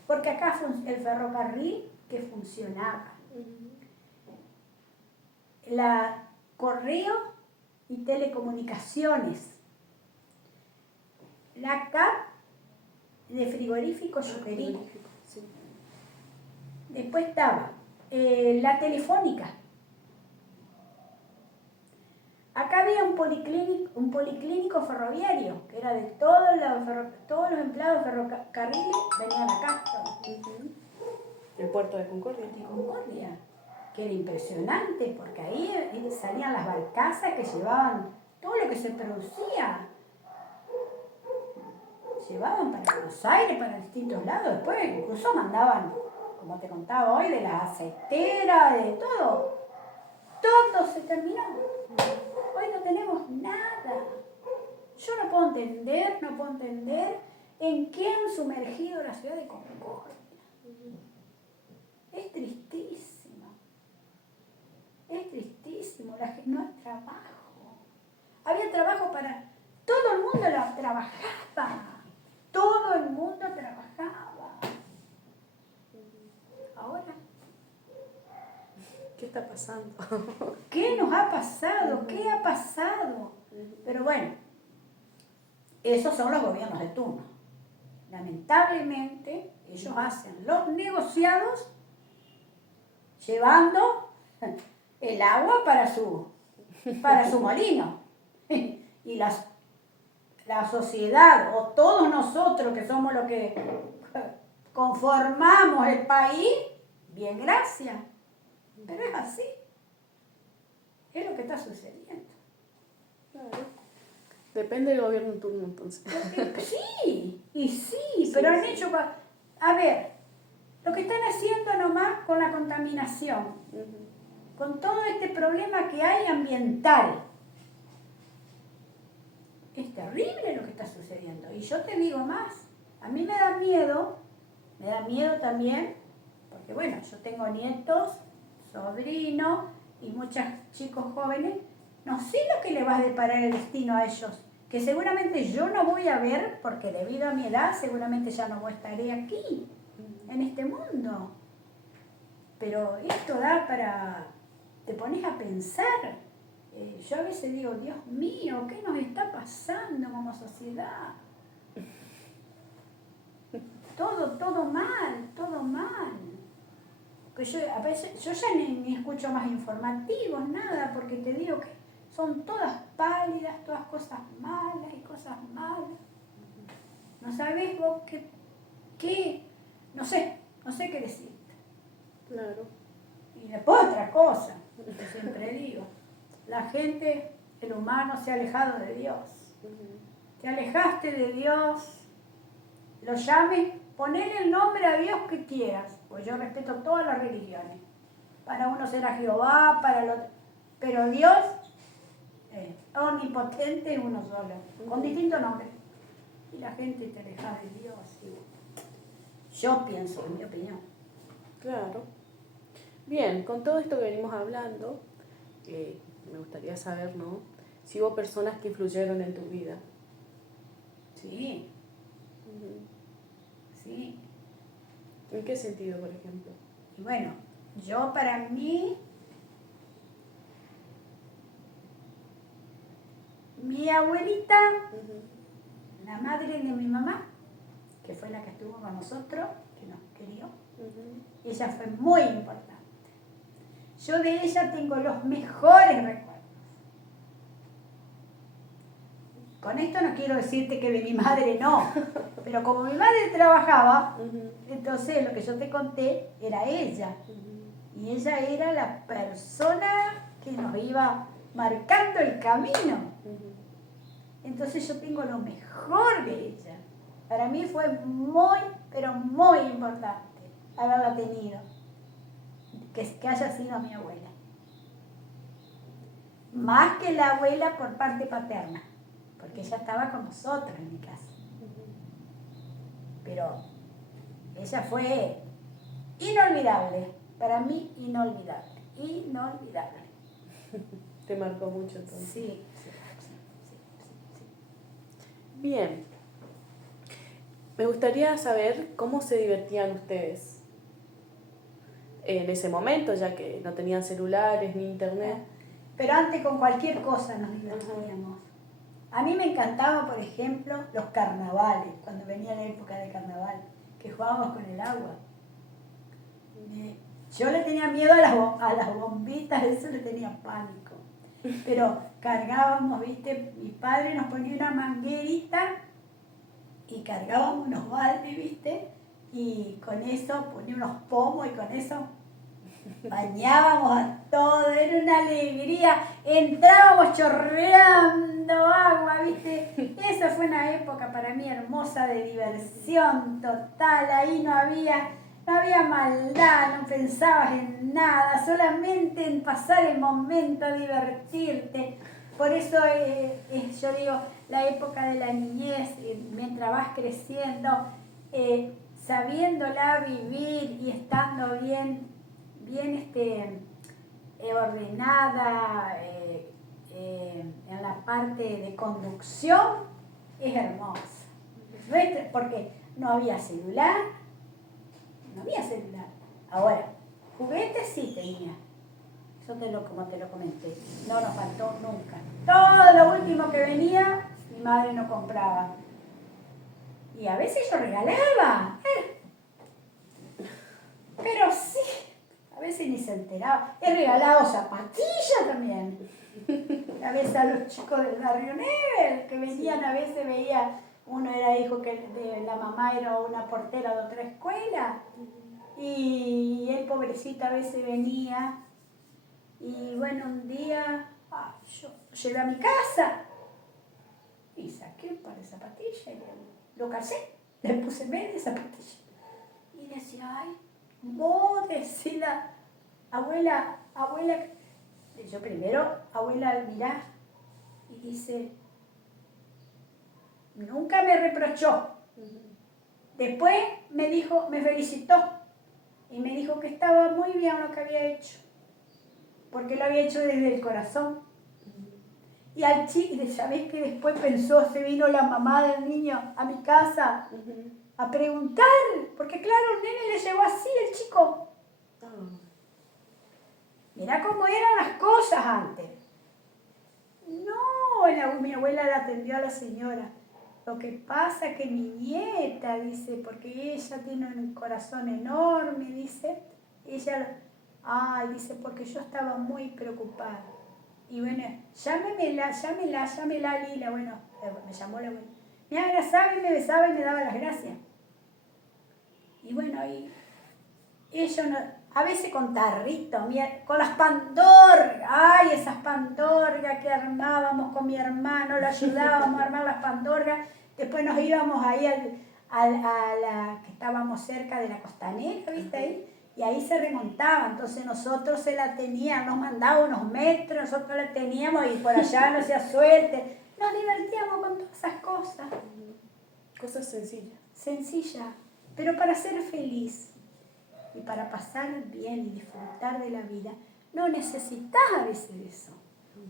porque acá el ferrocarril que funcionaba. La correo y telecomunicaciones, la CAP de frigorífico Yuquerí. Sí. Después estaba la telefónica. Acá había un policlínico ferroviario, que era de todos los empleados de ferrocarriles venían acá. El puerto de Concordia. De Concordia, que era impresionante, porque ahí salían las barcazas que llevaban todo lo que se producía. Llevaban para Buenos Aires, para distintos lados, después incluso mandaban, como te contaba hoy, de las aceiteras, de todo. Todo se terminó. Hoy no tenemos nada. Yo no puedo entender en qué han sumergido la ciudad de Concordia. Es tristísimo. Es tristísimo, no hay trabajo. Había trabajo para... Todo el mundo trabajaba. Todo el mundo trabajaba. Ahora, ¿Qué está pasando? ¿qué nos ha pasado? ¿Qué ha pasado? Pero bueno, esos son los gobiernos de turno. Lamentablemente, ellos hacen los negociados llevando el agua para su molino. Y la sociedad o todos nosotros que somos los que conformamos el país, bien, gracias. Pero es así. Es lo que está sucediendo. Claro. Depende del gobierno en turno, entonces. Sí, pero han hecho... A ver, lo que están haciendo nomás con la contaminación, con todo este problema que hay ambiental, es terrible lo que está sucediendo. Y yo te digo más, a mí me da miedo también, porque bueno, yo tengo nietos, sobrinos y muchos chicos jóvenes, no sé lo que le va a deparar el destino a ellos, que seguramente yo no voy a ver, porque debido a mi edad seguramente ya no estaré aquí, en este mundo. Pero esto da para... Te pones a pensar. Yo a veces digo, Dios mío, ¿qué nos está pasando como sociedad? Todo mal, todo mal. Pues a veces, yo ya ni escucho más informativos, nada, porque te digo que son todas pálidas, todas cosas malas y cosas malas. No sabes vos qué, no sé qué decirte. Claro. Y después otra cosa, que siempre digo, la gente, el humano se ha alejado de Dios. Te alejaste de Dios, lo llames, ponele el nombre a Dios que quieras, pues yo respeto todas las religiones. Para uno será Jehová, para el otro, pero Dios es omnipotente, uno solo, con distintos nombres. Y la gente te aleja de Dios. Yo pienso, en mi opinión. Claro. Bien, con todo esto que venimos hablando, me gustaría saber, ¿no? Si hubo personas que influyeron en tu vida. Sí. Sí. ¿En qué sentido, por ejemplo? Y bueno, yo para mí, mi abuelita, la madre de mi mamá, que fue la que estuvo con nosotros, que nos crió, ella fue muy importante. Yo de ella tengo los mejores recuerdos. Con esto no quiero decirte que de mi madre no, pero como mi madre trabajaba, entonces lo que yo te conté era ella. Y ella era la persona que nos iba marcando el camino. Entonces yo tengo lo mejor de ella. Para mí fue muy, pero muy importante haberla tenido. Que haya sido mi abuela. Más que la abuela por parte paterna, porque ella estaba con nosotros en mi casa. Pero ella fue inolvidable, para mí inolvidable. ¿Te marcó mucho entonces? Sí. Bien. Me gustaría saber cómo se divertían ustedes en ese momento, ya que no tenían celulares ni internet. Pero antes con cualquier cosa nos divertíamos. A mí me encantaba, por ejemplo, los carnavales, cuando venía la época del carnaval, que jugábamos con el agua. Yo le tenía miedo a las bombitas, eso le tenía pánico. Pero cargábamos, ¿viste? Mi padre nos ponía una manguerita y cargábamos unos baldes, ¿viste? Y con eso ponía unos pomos y con eso bañábamos a todo, era una alegría, entrábamos chorreando agua, ¿viste? Esa fue una época para mí hermosa de diversión total, ahí no había maldad, no pensabas en nada, solamente en pasar el momento, divertirte. Por eso yo digo, la época de la niñez, mientras vas creciendo, sabiéndola vivir y estando bien ordenada, en la parte de conducción, es hermosa. Porque no había celular, Ahora, juguetes sí tenía. Eso como te lo comenté, no nos faltó nunca. Todo lo último que venía, mi madre no compraba. Y a veces yo regalaba. Pero sí, a veces ni se enteraba. He regalado zapatillas también. A veces a los chicos del barrio Nebel, que venían, a veces veía, uno era hijo que de la mamá era una portera de otra escuela. Y el pobrecito a veces venía. Y bueno, un día yo llegué a mi casa y saqué un par de zapatillas y lo casé, le puse media zapatilla. Y decía, ay, vos decía, abuela, yo primero, abuela, mirá, y dice, nunca me reprochó. Después me dijo, me felicitó y me dijo que estaba muy bien lo que había hecho, porque lo había hecho desde el corazón. Y al chico, ¿sabés que después pensó, se vino la mamá del niño a mi casa a preguntar? Porque claro, el nene le llegó así, el chico. Mirá cómo eran las cosas antes. No, mi abuela la atendió a la señora. Lo que pasa es que mi nieta, dice, porque ella tiene un corazón enorme, dice, dice, porque yo estaba muy preocupada. Y bueno, llámela, Lila. Bueno, me llamó la abuela. Me abrazaba y me besaba y me daba las gracias. Y bueno, y ellos a veces con tarrito, con las pandorgas, esas pandorgas que armábamos con mi hermano, lo ayudábamos a armar las pandorgas. Después nos íbamos ahí que estábamos cerca de la costanera, ¿viste ahí? Y ahí se remontaba, entonces nosotros se la teníamos, nos mandaba unos metros, nosotros la teníamos y por allá no hacía suerte. Nos divertíamos con todas esas cosas. Cosas sencillas. Sencillas, pero para ser feliz y para pasar bien y disfrutar de la vida, no necesitas a veces eso.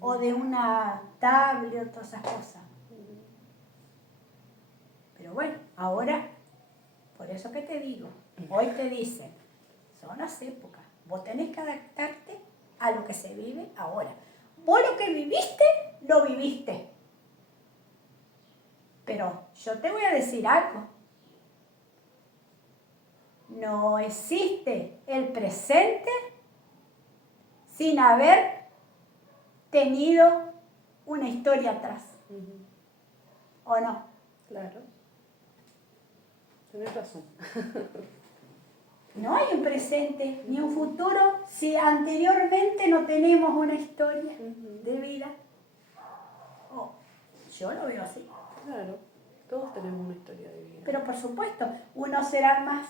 O de una tablet o todas esas cosas. Pero bueno, ahora, por eso que te digo, hoy te dicen, son las épocas, vos tenés que adaptarte a lo que se vive ahora. Vos lo que viviste, lo viviste. Pero yo te voy a decir algo. No existe el presente sin haber tenido una historia atrás. ¿O no? Claro. Tienes razón. No hay un presente ni un futuro si anteriormente no tenemos una historia de vida. Yo lo veo así. Claro, todos tenemos una historia de vida. Pero por supuesto, uno será más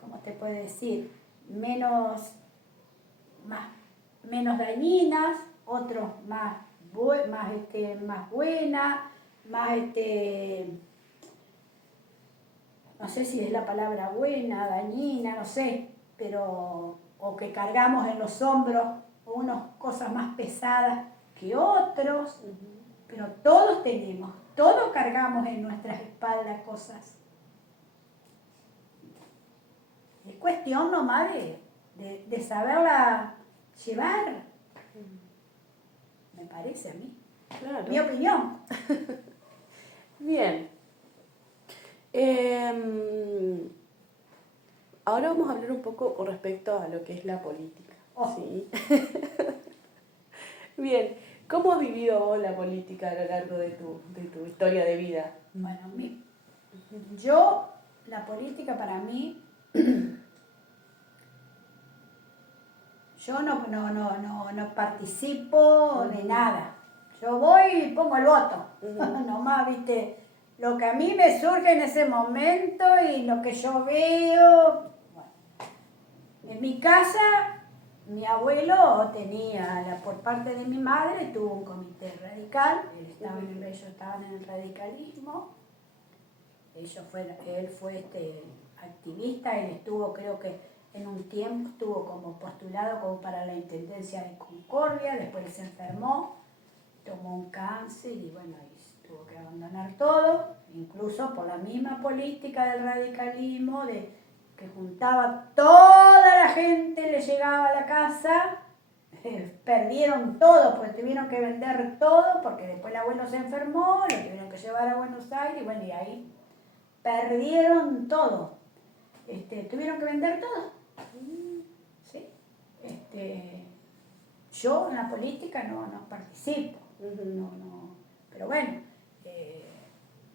¿cómo te puedo decir? Menos dañinas, otros más buenas, no sé si es la palabra buena, dañina, no sé, pero o que cargamos en los hombros unas cosas más pesadas que otros, pero todos cargamos en nuestras espaldas cosas. Es cuestión nomás de saberla llevar, me parece a mí. Claro. Mi opinión. Bien. Ahora vamos a hablar un poco con respecto a lo que es la política. ¿Sí? Bien. ¿Cómo has vivido vos la política a lo largo de tu historia de vida? Bueno, la política para mí, yo no participo de nada. Yo voy y pongo el voto. Nomás, viste, lo que a mí me surge en ese momento y lo que yo veo. Bueno, en mi casa, mi abuelo tenía, por parte de mi madre, tuvo un comité radical. Ellos estaban en el radicalismo. Él fue activista, él estuvo, creo que en un tiempo estuvo como postulado como para la Intendencia de Concordia, después se enfermó, tomó un cáncer y bueno, y tuvo que abandonar todo, incluso por la misma política del radicalismo, de que juntaba toda la gente, le llegaba a la casa, perdieron todo, pues tuvieron que vender todo, porque después el abuelo se enfermó, lo tuvieron que llevar a Buenos Aires, y bueno, y ahí perdieron todo. Tuvieron que vender todo. ¿Sí? Yo en la política no participo, pero bueno,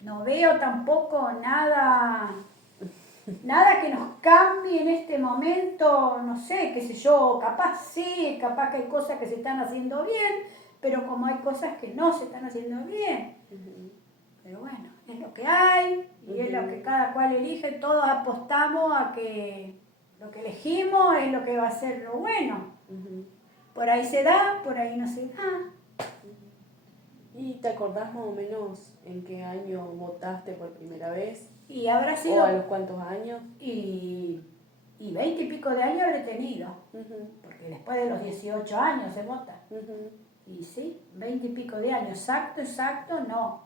no veo tampoco nada que nos cambie en este momento, no sé, qué sé yo, capaz sí, capaz que hay cosas que se están haciendo bien, pero como hay cosas que no se están haciendo bien. Pero bueno, es lo que hay y es lo que cada cual elige, todos apostamos a que lo que elegimos es lo que va a ser lo bueno. Por ahí se da, por ahí no se da. ¿Y te acordás más o menos en qué año votaste por primera vez? Y habrá sido... ¿O a los cuántos años? Y 20 y pico de años lo he tenido, porque después de los 18 años se vota. Y sí, 20 y pico de años, exacto no,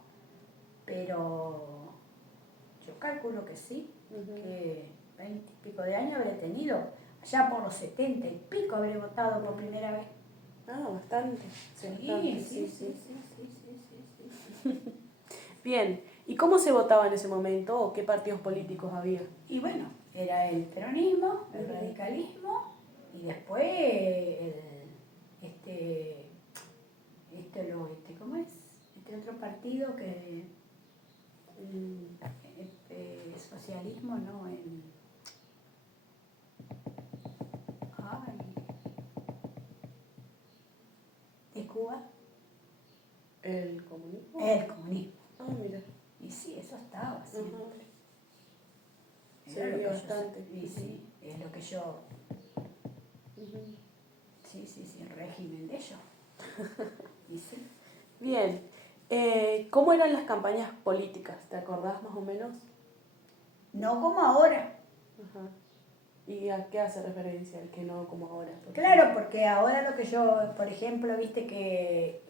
pero yo calculo que sí, que 20 y pico de años habré tenido, allá por los 70 y pico habré votado por primera vez. Ah, bastante. Sí. Bien, ¿y cómo se votaba en ese momento o qué partidos políticos había? Y bueno, era el peronismo, el radicalismo y después ¿cómo es? Este otro partido que socialismo no, de Cuba. ¿El comunismo? El comunismo. Ah, mira. Y sí, eso estaba siempre. Se veía bastante. Y sí, es lo que yo... Sí, el régimen de ellos. Y sí. Bien, ¿cómo eran las campañas políticas? ¿Te acordás más o menos? No como ahora. Ajá. ¿Y a qué hace referencia el que no como ahora? Claro, porque ahora lo que yo, por ejemplo, viste que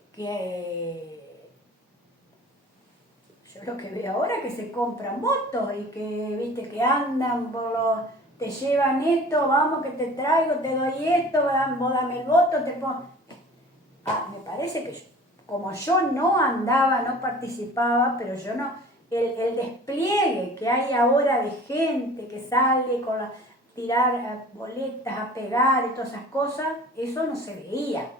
yo lo que veo ahora es que se compran motos y que, viste, que andan por los... Te llevan esto, vamos que te traigo, te doy esto, vos dame el voto, te pongo... me parece que como yo no andaba, no participaba, pero yo no... El despliegue que hay ahora de gente que sale con la... tirar boletas, a pegar y todas esas cosas, eso no se veía.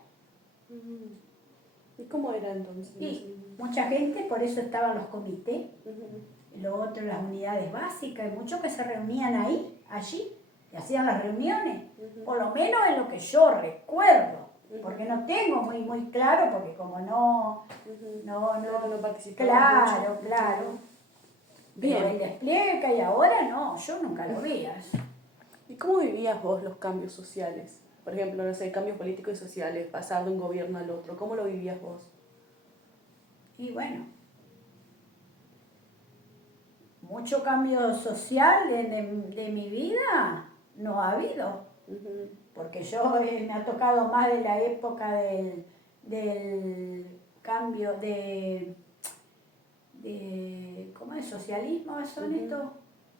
¿Y cómo era entonces? Y mucha gente, por eso estaban los comités, lo otro las unidades básicas, y muchos que se reunían allí, y hacían las reuniones, por lo menos en lo que yo recuerdo, porque no tengo muy claro, porque como no participaba. Claro. Bien. Pero el despliegue que hay ahora, no, yo nunca lo vi. ¿Y cómo vivías vos los cambios sociales? Por ejemplo, no sé, cambios políticos y sociales, pasar de un gobierno al otro. ¿Cómo lo vivías vos? Y bueno, mucho cambio social de mi vida no ha habido. Porque yo me ha tocado más de la época del cambio de ¿cómo es? ¿Socialismo son estos?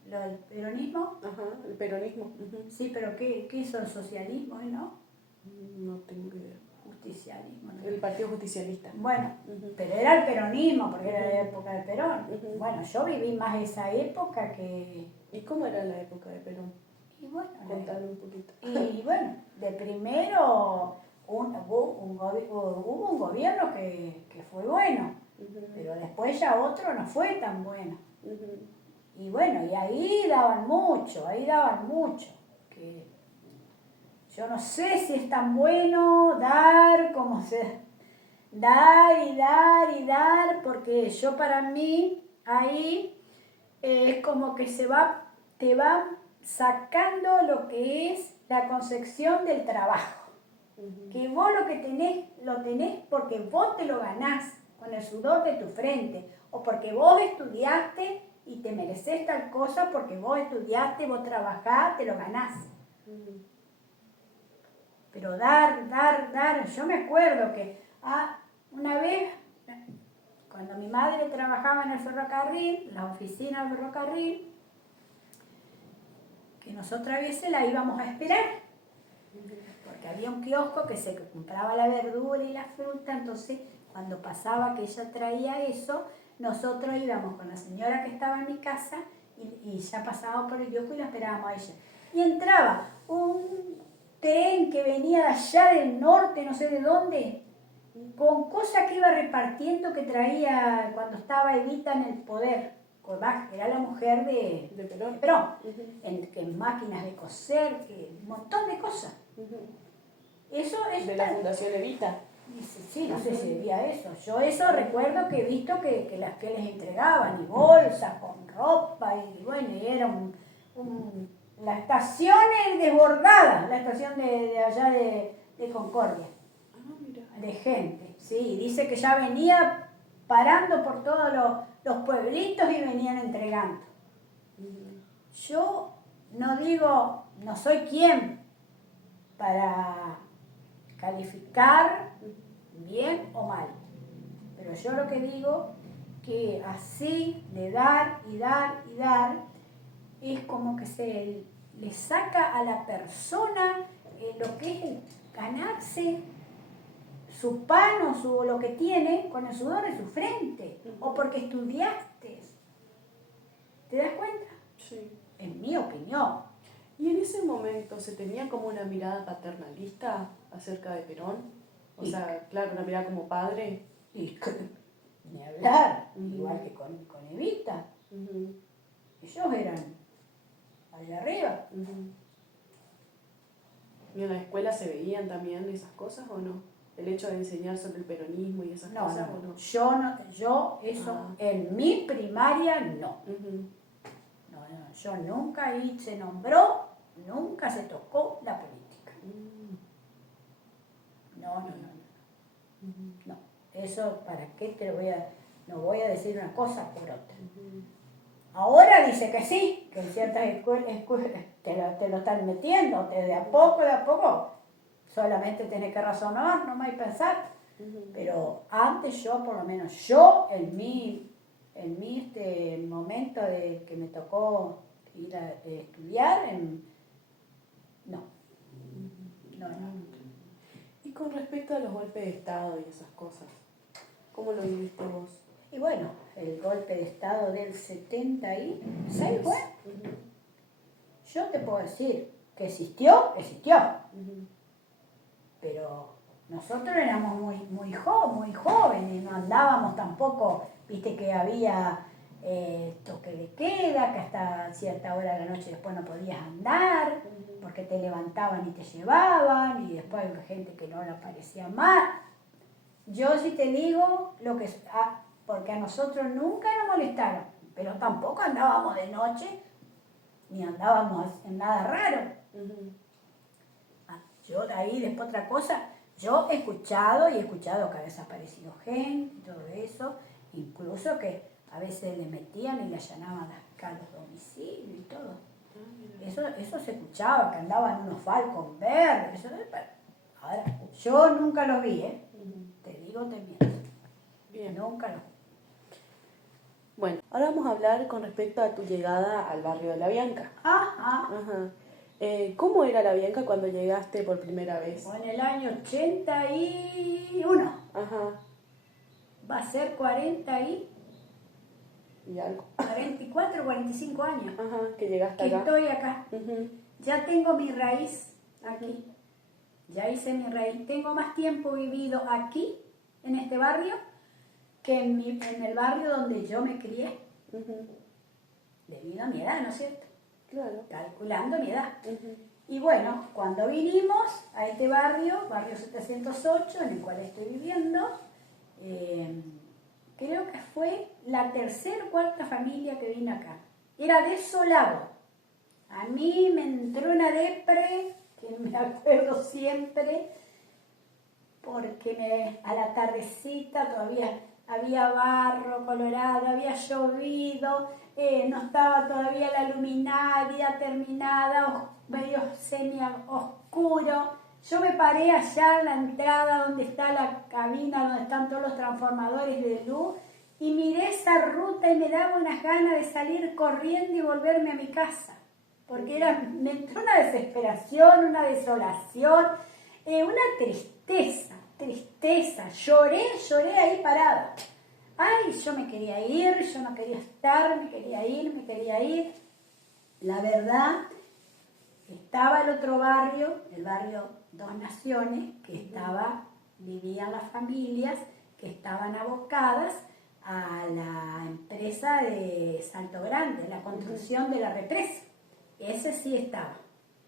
¿Lo del peronismo? Ajá, el peronismo. Sí, pero ¿qué hizo el socialismo, no? No tengo idea. Justicialismo, ¿no? El Partido Justicialista. Bueno, pero era el peronismo, porque era la época de Perón. Bueno, yo viví más esa época que... ¿Y cómo era la época de Perón? Y bueno, contame un poquito. Y bueno, de primero hubo un gobierno que fue bueno, pero después ya otro no fue tan bueno. Y bueno, y ahí daban mucho, que yo no sé si es tan bueno dar como se... dar, porque yo para mí ahí es como que te va sacando lo que es la concepción del trabajo. Que vos lo tenés porque vos te lo ganás con el sudor de tu frente, o porque vos estudiaste y te mereces tal cosa porque vos estudiaste, vos trabajás, te lo ganás. Pero dar. Yo me acuerdo que una vez, cuando mi madre trabajaba en el ferrocarril, la oficina del ferrocarril, que nosotras a veces la íbamos a esperar, porque había un kiosco que se compraba la verdura y la fruta, entonces cuando pasaba que ella traía eso, nosotros íbamos con la señora que estaba en mi casa y ya pasábamos por el kiosco y la esperábamos a ella. Y entraba un tren que venía de allá del norte, no sé de dónde, con cosas que iba repartiendo que traía cuando estaba Evita en el poder. Era la mujer de Perón, en máquinas de coser, un montón de cosas. Eso es de la Fundación Evita. Sí, no sé si debía eso. Yo eso recuerdo que he visto que las que les entregaban, y bolsas con ropa, y bueno, y era la estación desbordada, la estación de allá de Concordia, de gente. Sí, dice que ya venía parando por todos los pueblitos y venían entregando. Yo no soy quien para calificar bien o mal, pero yo lo que digo que así de dar y dar y dar es como que se le saca a la persona lo que es el ganarse su pan o lo que tiene con el sudor de su frente, o porque estudiaste. ¿Te das cuenta? Sí. En mi opinión. ¿Y en ese momento se tenía como una mirada paternalista acerca de Perón? O sea, claro, una mirada como padre. Y ni hablar, igual que con Evita. Ellos eran allá arriba. ¿Y en la escuela se veían también esas cosas o no? ¿El hecho de enseñar sobre el peronismo y esas cosas o no? Yo eso en mi primaria no. Yo nunca ahí se nombró, nunca se tocó la política. No. Eso, ¿para qué no voy a decir una cosa por otra? Ahora dice que sí, que en ciertas escuelas te lo están metiendo, de a poco, solamente tenés que razonar, no y pensar. Pero antes por lo menos en mi momento de que me tocó ir a estudiar, no. Y con respecto a los golpes de Estado y esas cosas, ¿cómo lo viviste vos? Y bueno, el golpe de Estado del 76 fue. Yo te puedo decir que existió. Pero nosotros éramos muy jóvenes, no andábamos tampoco, viste que había toque de queda, que hasta cierta hora de la noche después no podías andar, porque te levantaban y te llevaban, y después había gente que no le parecía mal. Yo sí te digo porque a nosotros nunca nos molestaron, pero tampoco andábamos de noche, ni andábamos en nada raro. Yo de ahí, después otra cosa, yo he escuchado que ha desaparecido gente y todo eso, incluso que a veces le metían y le allanaban los domicilios y todo. Eso se escuchaba, que andaban unos falcons verdes. Ahora, yo nunca los vi, te digo, te miento. Bien. Nunca los vi. Bueno, ahora vamos a hablar con respecto a tu llegada al barrio de La Bianca. Ajá. ¿Cómo era La Bianca cuando llegaste por primera vez? En el año 81. Ajá. Va a ser 40 y algo. 44, 45 años. Ajá, que llegaste que acá. Estoy acá. Ya tengo mi raíz aquí. Ya hice mi raíz. Tengo más tiempo vivido aquí, en este barrio, que en el barrio donde yo me crié. Debido a mi edad, ¿no es cierto? Claro. Calculando mi edad. Y bueno, cuando vinimos a este barrio 708, en el cual estoy viviendo, creo que fue la tercera o cuarta familia que vino acá. Era desolado. A mí me entró una depre, que me acuerdo siempre, porque a la tardecita todavía había barro colorado, había llovido, no estaba todavía la luminaria terminada, medio semi oscuro. Yo me paré allá en la entrada donde está la cabina, donde están todos los transformadores de luz, y miré esa ruta y me daba unas ganas de salir corriendo y volverme a mi casa, porque me entró una desesperación, una desolación, una tristeza, lloré ahí parada. Ay, yo me quería ir, yo no quería estar, me quería ir. La verdad, estaba el otro barrio, el barrio Dos Naciones, que vivían las familias que estaban abocadas a la empresa de Salto Grande, la construcción de la represa. Ese sí estaba,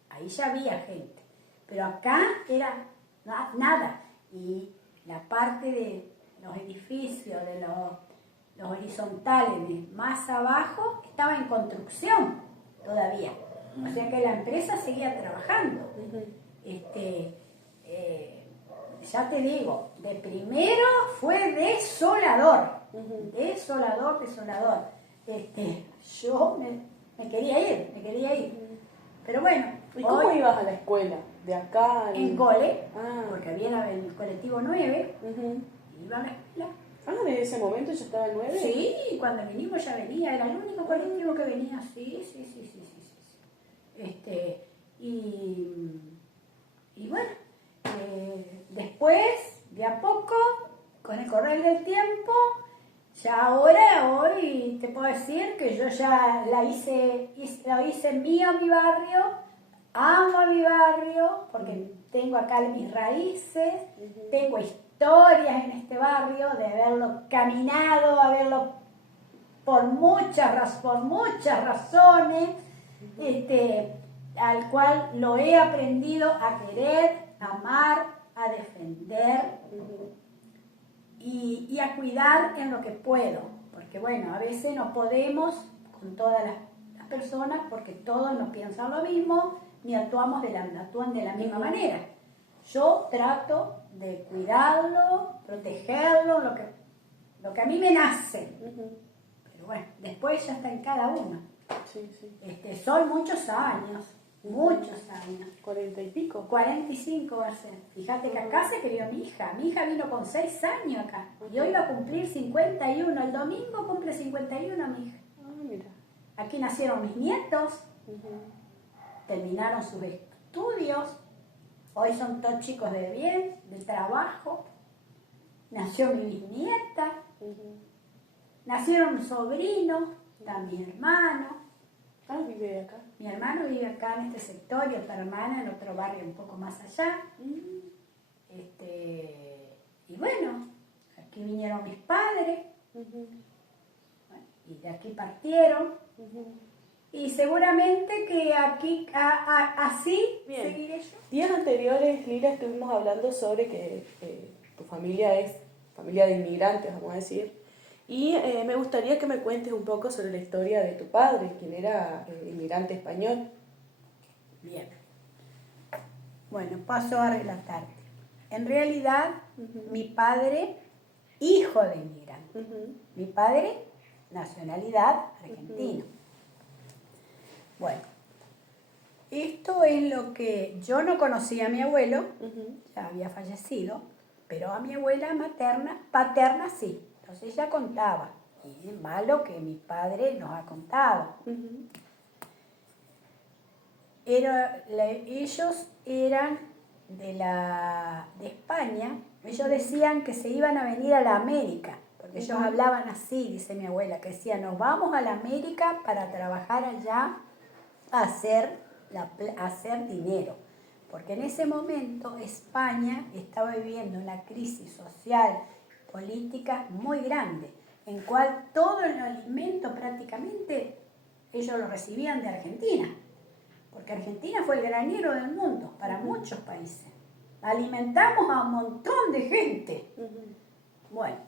ahí ya había gente, pero acá era nada. Y la parte de los edificios, de los horizontales más abajo, estaba en construcción todavía. O sea que la empresa seguía trabajando. Ya te digo, de primero fue desolador. Desolador. Yo me quería ir. Pero bueno. ¿Y cómo ibas a la escuela? ¿De acá? En cole, porque había el colectivo 9, iba a la escuela. ¿De ese momento ya estaba el 9? Sí, cuando vinimos ya venía, era el único colectivo que venía, sí. Y bueno, después, de a poco, con el correr del tiempo, ya hoy te puedo decir que yo ya lo hice mío mi barrio, amo a mi barrio, porque tengo acá mis raíces, tengo historias en este barrio, de haberlo caminado, por muchas razones, al cual lo he aprendido a querer, a amar, a defender y a cuidar en lo que puedo, porque bueno, a veces no podemos con todas las personas porque todos no piensan lo mismo ni actúan de la misma manera. Yo trato de cuidarlo, protegerlo, lo que a mí me nace. Pero bueno, después ya está en cada uno. Sí. Son muchos años. 40 y pico. 45 va a ser. Fíjate que acá se crió mi hija. Mi hija vino con 6 años acá. Y hoy va a cumplir 51. El domingo cumple 51 mi hija. Mira. Aquí nacieron mis nietos. Terminaron sus estudios. Hoy son todos chicos de bien, de trabajo. Nació mi bisnieta. Nacieron mis sobrinos, está mi hermano. Vive acá. Mi hermano vive acá en este sector y otra hermana en otro barrio un poco más allá. Y bueno, aquí vinieron mis padres. Y de aquí partieron. Y seguramente que aquí, así, seguiré yo. Días anteriores, Lila, estuvimos hablando sobre que tu familia es familia de inmigrantes, vamos a decir. Y me gustaría que me cuentes un poco sobre la historia de tu padre, quien era inmigrante español. Bien. Bueno, paso a relatarte. En realidad, mi padre, hijo de inmigrante. Mi padre, nacionalidad argentina. Bueno, esto es lo que yo no conocía a mi abuelo, ya había fallecido, pero a mi abuela paterna sí. Entonces ella contaba, y es malo que mi padre nos ha contado. Ellos eran de España, ellos decían que se iban a venir a la América, porque ellos hablaban así, dice mi abuela, que decían, nos vamos a la América para trabajar allá, a hacer dinero. Porque en ese momento España estaba viviendo una crisis social, política muy grande, en cual todo el alimento prácticamente ellos lo recibían de Argentina, porque Argentina fue el granero del mundo para muchos países. Alimentamos a un montón de gente. Bueno,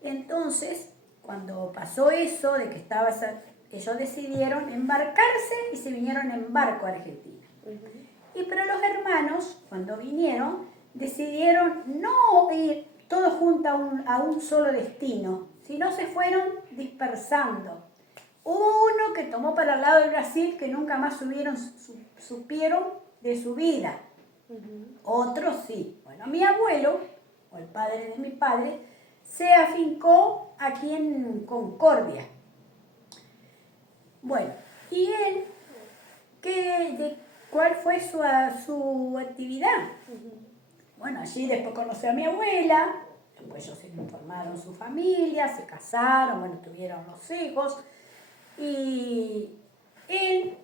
entonces, cuando pasó eso de que ellos decidieron embarcarse y se vinieron en barco a Argentina. Pero los hermanos, cuando vinieron, decidieron no ir todos juntos a un solo destino, sino se fueron dispersando. Uno que tomó para el lado del Brasil, que nunca más supieron de su vida. Otros sí. Bueno, mi abuelo, o el padre de mi padre, se afincó aquí en Concordia. Bueno, y él, ¿cuál fue su actividad? Bueno, allí después conoció a mi abuela, después ellos se formaron su familia, se casaron, bueno, tuvieron los hijos, y él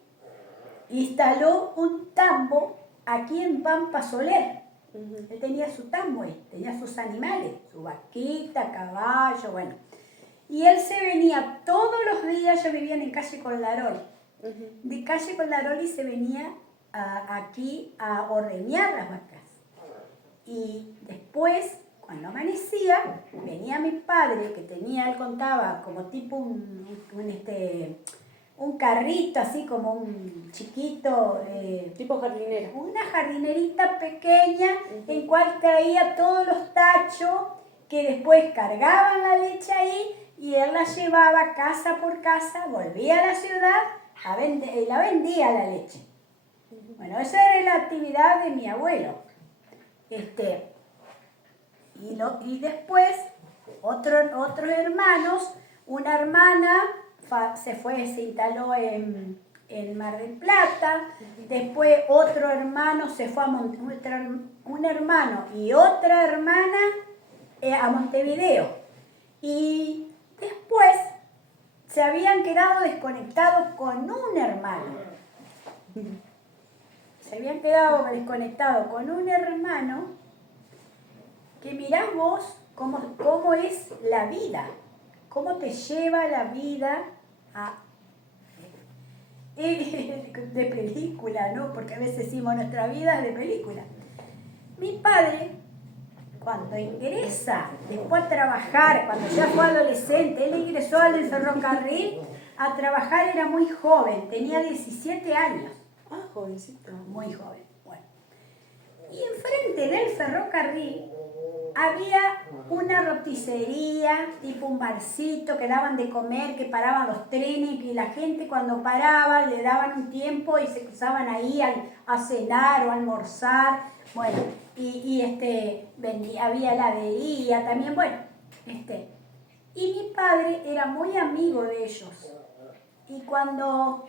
instaló un tambo aquí en Pampa Soler. Él tenía su tambo, tenía sus animales, su vaquita, caballo, bueno. Y él se venía todos los días, yo vivía en calle Coldarol, de calle Coldarol y se venía aquí a ordeñar las vacas. Y después, cuando amanecía, venía mi padre, que tenía, él contaba, como tipo un carrito, así como un chiquito. Tipo jardinera. Una jardinerita pequeña, en cual traía todos los tachos, que después cargaban la leche ahí, y él la llevaba casa por casa, volvía a la ciudad y la vendía la leche. Bueno, esa era la actividad de mi abuelo. Y después, otros hermanos, una hermana se instaló en Mar del Plata, después otro hermano se fue un hermano y otra hermana a Montevideo. Y después se habían quedado desconectados con un hermano. Se habían quedado desconectados con un hermano que mirá vos cómo es la vida, cómo te lleva la vida de película, ¿no? Porque a veces decimos nuestra vida es de película. Mi padre, cuando ingresa, después a trabajar, cuando ya fue adolescente, él ingresó al ferrocarril a trabajar, era muy joven, tenía 17 años. Ah, jovencito. Muy joven. Bueno. Y enfrente del ferrocarril había una roticería, tipo un barcito que daban de comer, que paraban los trenes, y la gente cuando paraba le daban un tiempo y se cruzaban ahí a cenar o a almorzar. Bueno, había heladería también, bueno. Y mi padre era muy amigo de ellos. Y cuando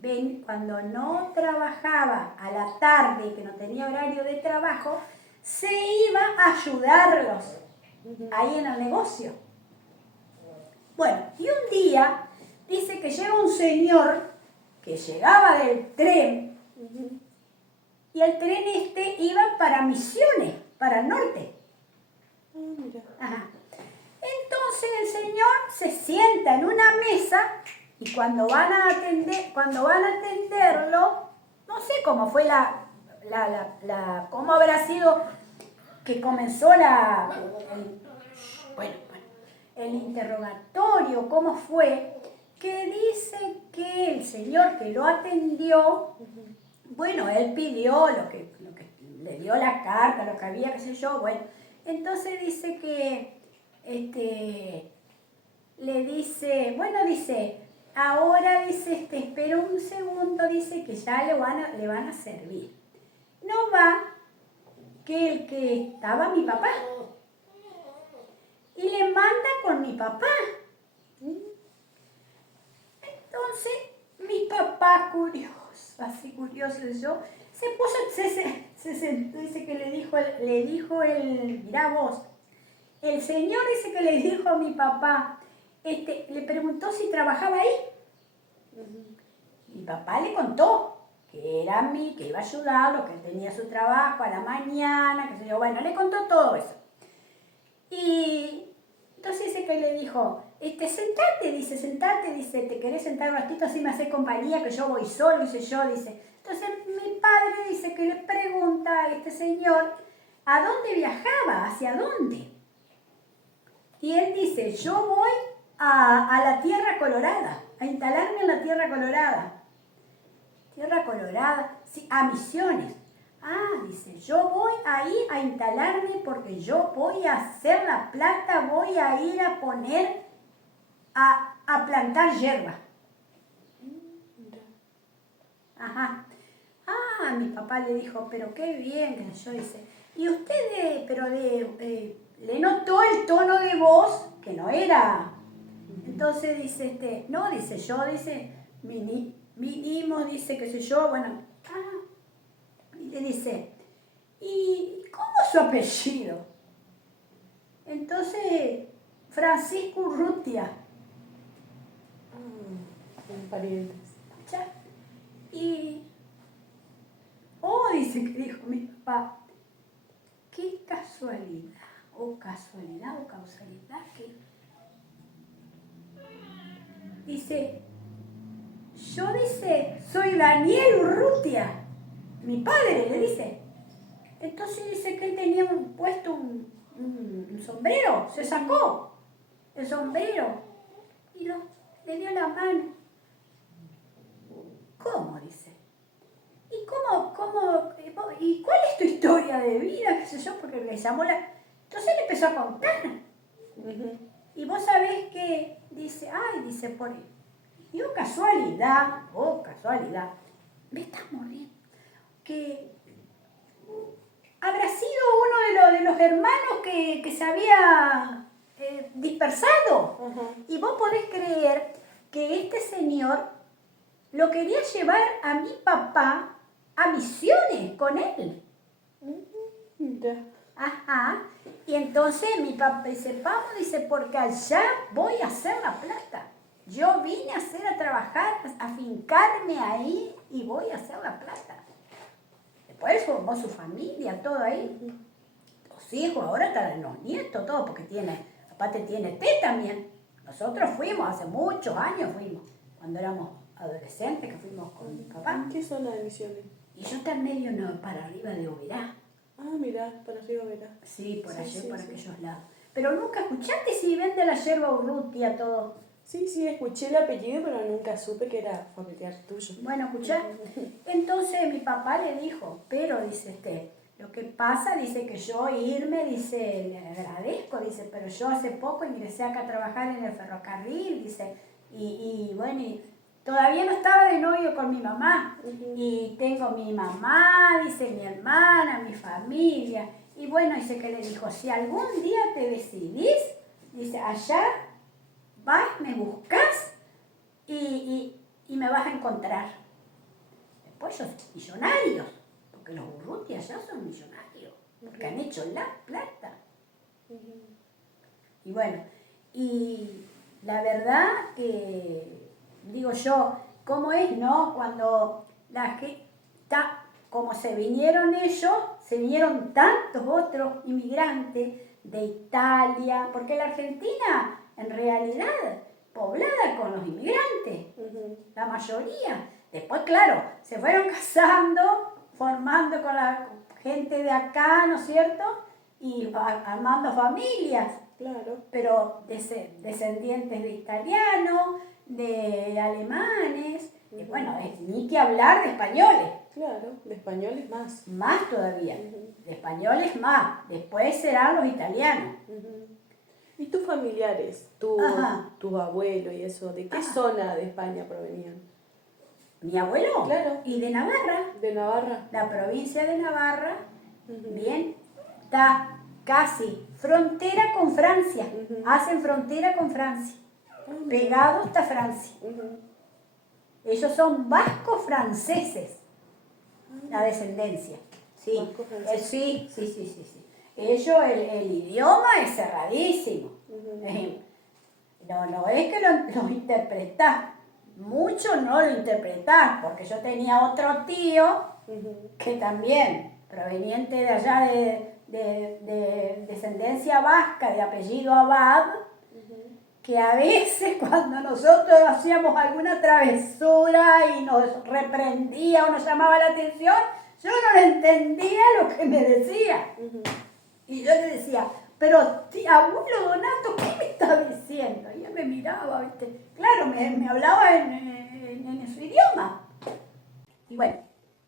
no trabajaba a la tarde, que no tenía horario de trabajo, se iba a ayudarlos ahí en el negocio. Bueno, y un día dice que llega un señor que llegaba del tren, y el tren iba para Misiones, para el norte. Mira. Ajá. Entonces el señor se sienta en una mesa, y cuando van a atenderlo, no sé cómo fue cómo habrá sido que comenzó el interrogatorio, cómo fue, que dice que el señor que lo atendió, bueno, él pidió lo que le dio la carta, lo que había, qué sé yo, bueno, entonces dice que, le dice, bueno, dice, ahora dice, espera un segundo, dice que ya le van a servir. No va que el que estaba mi papá. Y le manda con mi papá. Entonces, mi papá, curioso, así curioso yo, se sentó, dice que le dijo mirá vos, el señor dice que le dijo a mi papá, le preguntó si trabajaba ahí. Mi papá le contó que que iba a ayudarlo, que él tenía su trabajo a la mañana, que se yo, bueno, le contó todo eso. Y entonces dice que le dijo, sentate, dice, ¿te querés sentar un ratito así me haces compañía, que yo voy solo, dice yo, dice. Entonces mi padre dice que le pregunta a este señor, ¿a dónde viajaba? ¿Hacia dónde? Y él dice, yo voy a la Tierra Colorada, a instalarme en la Tierra Colorada. Tierra Colorada, sí, a Misiones. dice, yo voy a ir a instalarme porque yo voy a hacer la plata, voy a ir a poner a plantar hierba. Ajá. Mi papá le dijo, pero qué bien, que yo dice, y usted, le notó el tono de voz que no era. Entonces dice, no, dice yo, dice, vinimos, dice, qué sé yo, bueno, y le dice, ¿y cómo es su apellido? Entonces, Francisco Urrutia. Parientes. ¿Ya? Y, dice que dijo mi papá, qué casualidad, o casualidad, o causalidad, que dice, yo dice, soy Daniel Urrutia, mi padre, le dice. Entonces dice que él tenía puesto un sombrero, se sacó el sombrero y le dio la mano. ¿Cómo? Dice. ¿Y cuál es tu historia de vida? ¿Qué sé yo? Porque le llamó la... Entonces él empezó a contar. Y vos sabés que dice, dice, dio casualidad, me estás muriendo, que habrá sido uno de los hermanos que se había dispersado. Y vos podés creer que este señor lo quería llevar a mi papá a misiones con él. Ajá. Y entonces mi papá dice, vamos, dice, porque allá voy a hacer la plata. Yo vine a trabajar, a fincarme ahí y voy a hacer la plata. Después formó su familia, todo ahí. Los hijos, ahora están los nietos, todo, porque aparte tiene también. Nosotros fuimos, hace muchos años fuimos, cuando éramos adolescentes, que fuimos con mi papá. ¿En qué zona de Misiones? Y yo está medio para arriba de Oberá. Mirá, para arriba verá. Sí, por allí, por aquellos lados. Pero nunca escuchaste si vende la yerba urrutia, todo. Sí, escuché el apellido, pero nunca supe que era familiar tuyo. Bueno, escuchá. Entonces mi papá le dijo, pero dice lo que pasa, dice que yo irme, dice, le agradezco, dice, pero yo hace poco ingresé acá a trabajar en el ferrocarril, dice, y bueno, y todavía no estaba de novio con mi mamá. Y tengo mi mamá, dice, mi hermana, mi familia. Y bueno, dice que le dijo, si algún día te decidís, dice, allá vas, me buscas y me vas a encontrar. Después ellos millonarios, porque los Urrutia ya son millonarios, porque han hecho la plata. Y bueno, y la verdad que, digo yo, ¿cómo es, no? Cuando como se vinieron ellos, se vinieron tantos otros inmigrantes de Italia, porque la Argentina, en realidad, poblada con los inmigrantes, la mayoría. Después, claro, se fueron casando, formando con la gente de acá, ¿no es cierto? Y armando familias. Claro. Pero descendientes de italianos, de alemanes, y bueno, ni que hablar de españoles. Claro, de españoles más. Más todavía, de españoles más, después serán los italianos. ¿Y tus familiares, tu abuelo y eso, de qué zona de España provenían? Mi abuelo, claro. Y de Navarra. De Navarra. La provincia de Navarra, bien, está casi frontera con Francia, hacen frontera con Francia, pegado está Francia. Ellos son vascos franceses, la descendencia. Sí, sí. Ellos, el idioma es cerradísimo. No es que lo interpretás, mucho no lo interpretás, porque yo tenía otro tío que también, proveniente de allá de descendencia vasca, de apellido Abad, que a veces cuando nosotros hacíamos alguna travesura y nos reprendía o nos llamaba la atención, yo no entendía lo que me decía. Y yo le decía, pero abuelo Donato, ¿qué me está diciendo? Y él me miraba, ¿viste? Claro, me hablaba en su idioma. Y bueno,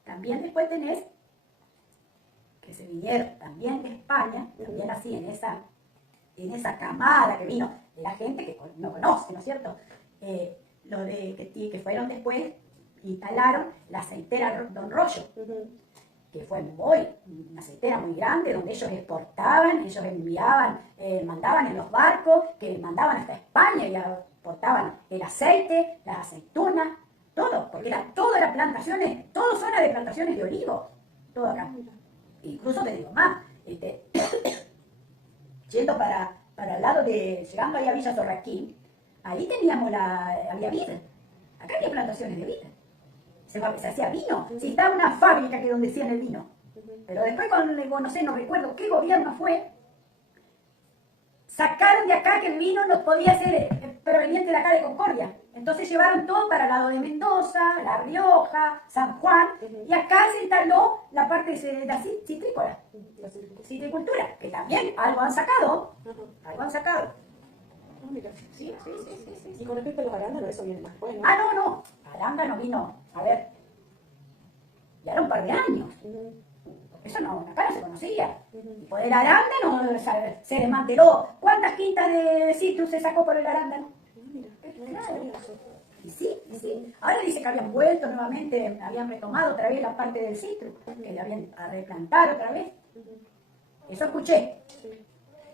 también después tenés que se vinieron también de España, también así en esa camada que vino de la gente que no conoce, ¿no es cierto? Que fueron después, instalaron la aceitera Don Rollo, que fue una aceitera muy grande, donde ellos exportaban, ellos enviaban, mandaban en los barcos, que mandaban hasta España y aportaban el aceite, las aceitunas, todo, porque todo era plantaciones, todo zona de plantaciones de olivos, todo acá. Incluso te digo más, yendo para el lado llegando ahí a Villa Sorraquín, ahí había vid, acá había plantaciones de vid. Se hacía vino, si estaba una fábrica que donde hacían el vino. Pero después no recuerdo qué gobierno fue, sacaron de acá que el vino no podía ser proveniente de acá de Concordia. Entonces llevaron todo para el lado de Mendoza, La Rioja, San Juan, y acá se instaló la parte de la citrícola, citricultura, que también algo han sacado, algo han sacado. Mira. Sí. Y con respecto a los arándanos, eso viene más después, ¿no? No, arándano vino, a ver, ya era un par de años. Eso no, acá no se conocía. Y por el arándano se desmanteló. ¿Cuántas quintas de citrus se sacó por el arándano? Mira, Claro. Y sí. Ahora dice que habían vuelto nuevamente, habían retomado otra vez la parte del citrus, que le habían a replantar otra vez. Eso escuché. Sí.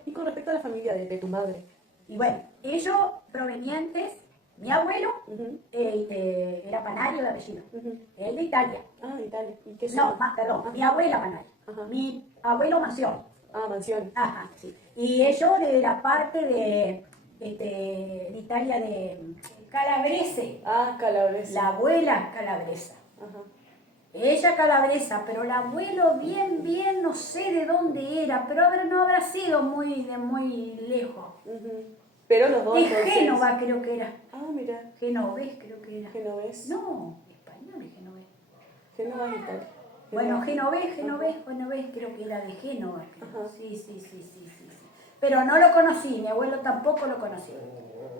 Y con respecto a la familia de tu madre. Y bueno, ellos provenientes, mi abuelo era Panario de apellido, él de Italia. Ah, de Italia. ¿Y qué No, perdón, mi abuela Panario, mi abuelo Mansión. Ah, Mansión. Ajá, sí. Y ellos de la parte de Italia de Calabrese. Ah, Calabrese. La abuela Calabresa. Ajá. Ella Calabresa, pero el abuelo bien, no sé de dónde era, pero no habrá sido muy lejos. Pero los dos De entonces... Génova creo que era. Ah, mira. Genovés creo que era. Genovés. No, español es genovés. Génova es Italia. Bueno, Genovés creo que era de Génova. Ajá. Sí. Pero no lo conocí, mi abuelo tampoco lo conocí.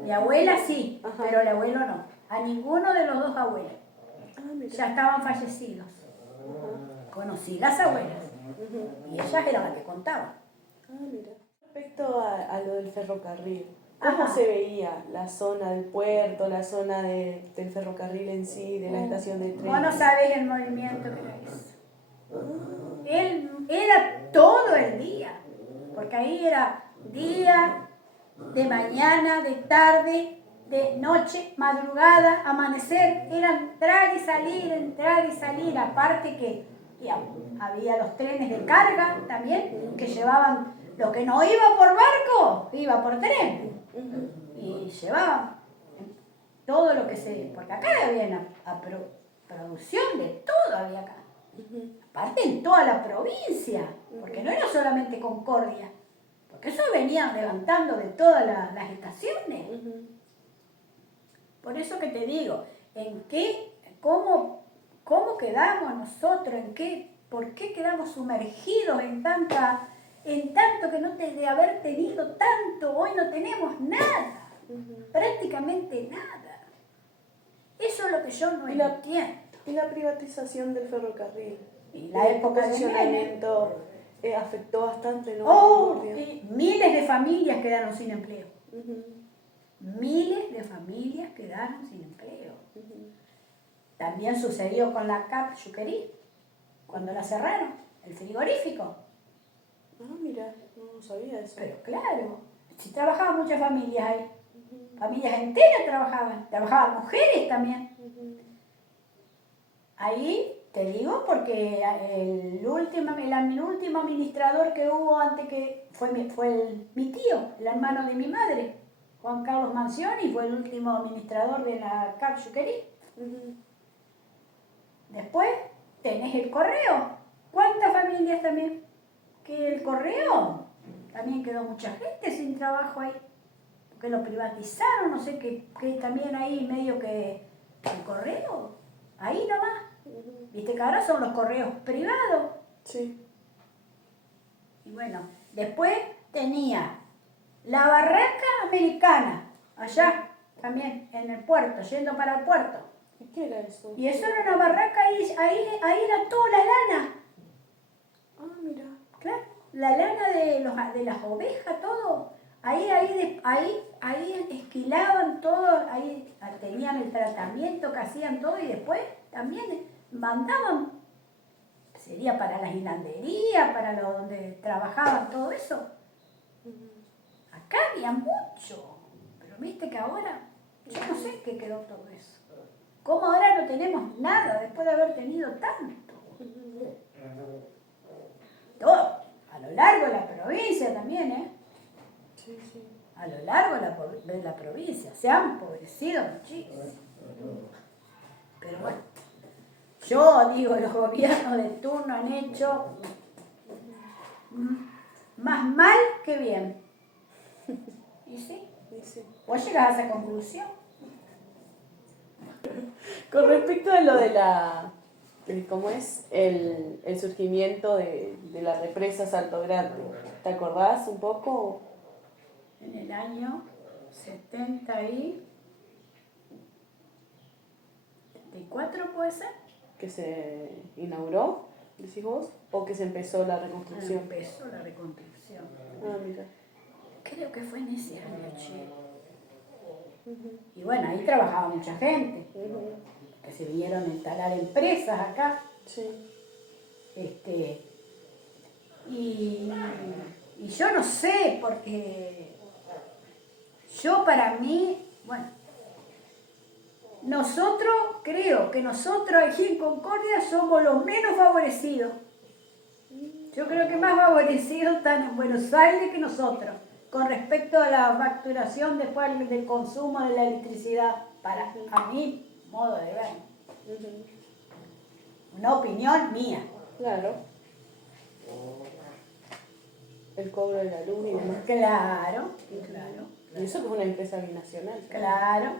Mi abuela sí, pero el abuelo no. A ninguno de los dos abuelos. Ah, mira. Ya estaban fallecidos. Conocí las abuelas. Y ellas eran las que contaban. Ah, mira. Respecto a lo del ferrocarril, ¿cómo Ajá. se veía la zona del puerto, la zona del ferrocarril en sí, de la estación de tren? Vos no sabés el movimiento que era eso. Él era todo el día, porque ahí era día, de mañana, de tarde, de noche, madrugada, amanecer, era entrar y salir, aparte que había los trenes de carga también, que llevaban, lo que no iba por barco, iba por tren, y llevaban todo lo que porque acá había una producción de todo había acá, aparte en toda la provincia, porque no era solamente Concordia, porque eso venían levantando de todas las estaciones. Por eso que te digo, cómo quedamos nosotros, por qué quedamos sumergidos en tanto que de haber tenido tanto, hoy no tenemos nada, prácticamente nada. Eso es lo que yo no entiendo. Y la privatización del ferrocarril. Y la época de posicionamiento afectó bastante, ¿no? Miles de familias quedaron sin empleo. Miles de familias quedaron sin empleo. También sucedió con la CAP Yuquerí, cuando la cerraron, el frigorífico. Ah, mira, no sabía eso. Pero claro, si trabajaban muchas familias ahí, familias enteras trabajaban mujeres también. Ahí te digo porque el último administrador que hubo antes que fue mi tío, el hermano de mi madre, Juan Carlos Mansioni, fue el último administrador de la CAP Yuquerí. Después tenés el correo. ¿Cuántas familias también? Que el correo también quedó mucha gente sin trabajo ahí. Porque lo privatizaron, no sé qué también ahí medio que el correo. Ahí nomás. Viste que ahora son los correos privados. Sí. Y bueno, después tenía la barraca americana, allá también, en el puerto, yendo para el puerto. ¿Y qué era eso? Y eso era una barraca, ahí era toda la lana. Ah, mira. la lana de las ovejas, todo. Ahí esquilaban todo, ahí tenían el tratamiento que hacían todo y después también mandaban, sería para las hilanderías, para donde trabajaban todo eso. Acá había mucho, pero viste que ahora, yo no sé qué quedó todo eso. ¿Cómo ahora no tenemos nada después de haber tenido tanto? Todo, a lo largo de la provincia también, ¿eh? Sí, sí. A lo largo de la provincia, se han empobrecido muchísimo. Pero bueno, yo digo, los gobiernos de turno han hecho más mal que bien. ¿Y sí? Sí, sí. ¿Vos llegás a esa conclusión? Con respecto a lo de cómo es el surgimiento de la represa Salto Grande, ¿te acordás un poco? En el año 74, ¿puede ser? ¿Que se inauguró, decís vos? ¿O que se empezó la reconstrucción? Empezó la reconstrucción. Ah, mira. Creo que fue en ese año, che. Y bueno, ahí trabajaba mucha gente, que se vinieron a instalar empresas acá. Sí. Y yo no sé, porque yo para mí, bueno, creo que nosotros aquí en Concordia somos los menos favorecidos. Yo creo que más favorecidos están en Buenos Aires que nosotros, con respecto a la facturación después del consumo de la electricidad, a mi modo de ver. Una opinión mía. Claro. El cobro de la luz y demás. Claro. Y eso que es una empresa binacional. Claro.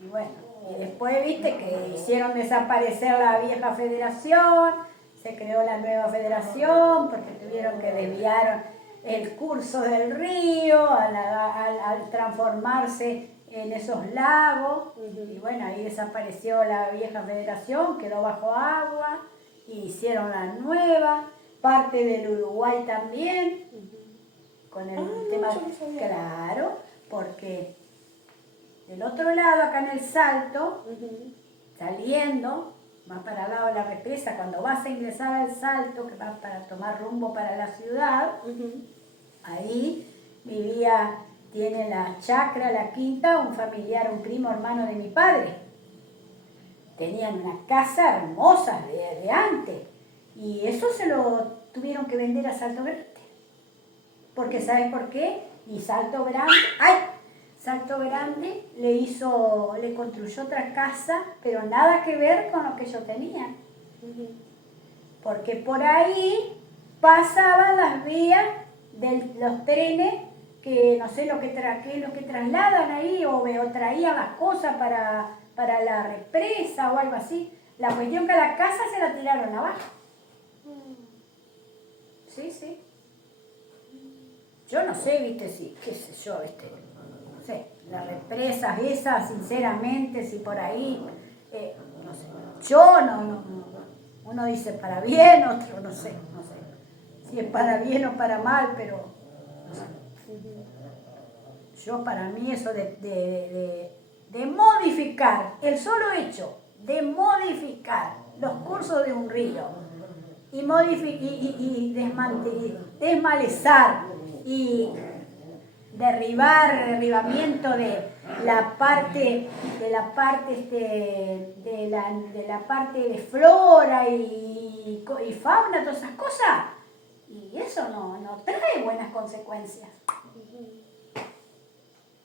Y bueno, y después viste que hicieron desaparecer la vieja federación, se creó la nueva federación porque tuvieron que desviar el curso del río al transformarse en esos lagos. Y bueno, ahí desapareció la vieja federación, quedó bajo agua y hicieron la nueva, parte del Uruguay también, con el tema, yo no sabía. claro, porque del otro lado, acá en el Salto, saliendo, más para el lado de la represa, cuando vas a ingresar al Salto, que vas para tomar rumbo para la ciudad, ahí tiene la chacra, la quinta, un familiar, un primo hermano de mi padre. Tenían una casa hermosa de antes, y eso se lo tuvieron que vender a Salto Grande. Porque ¿sabes por qué? Y Salto Grande le construyó otra casa, pero nada que ver con lo que yo tenía. Porque por ahí pasaban las vías de los trenes, que no sé qué es lo que trasladan ahí, o traían las cosas para la represa o algo así. La cuestión que la casa se la tiraron abajo. Sí. Yo no sé, viste, qué sé yo, no sé, las represas esas, sinceramente, si por ahí, no sé, yo no, uno dice para bien, otro no sé, si es para bien o para mal, pero no sé. Yo para mí eso de modificar, el solo hecho de modificar los cursos de un río y desmalezar y derribamiento de la parte de flora y fauna, todas esas cosas, y eso no trae buenas consecuencias.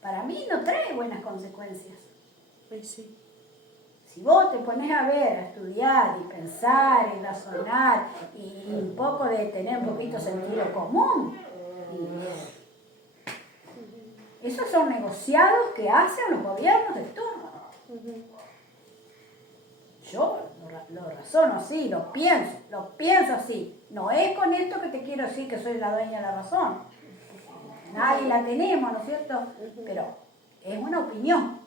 Para mí no trae buenas consecuencias. Sí. Si vos te pones a ver, a estudiar y pensar y razonar y un poco de tener un poquito sentido común, esos son negociados que hacen los gobiernos de turno. Yo lo razono así, lo pienso así. No es con esto que te quiero decir que soy la dueña de la razón. Nadie la tenemos, ¿no es cierto? Pero es una opinión.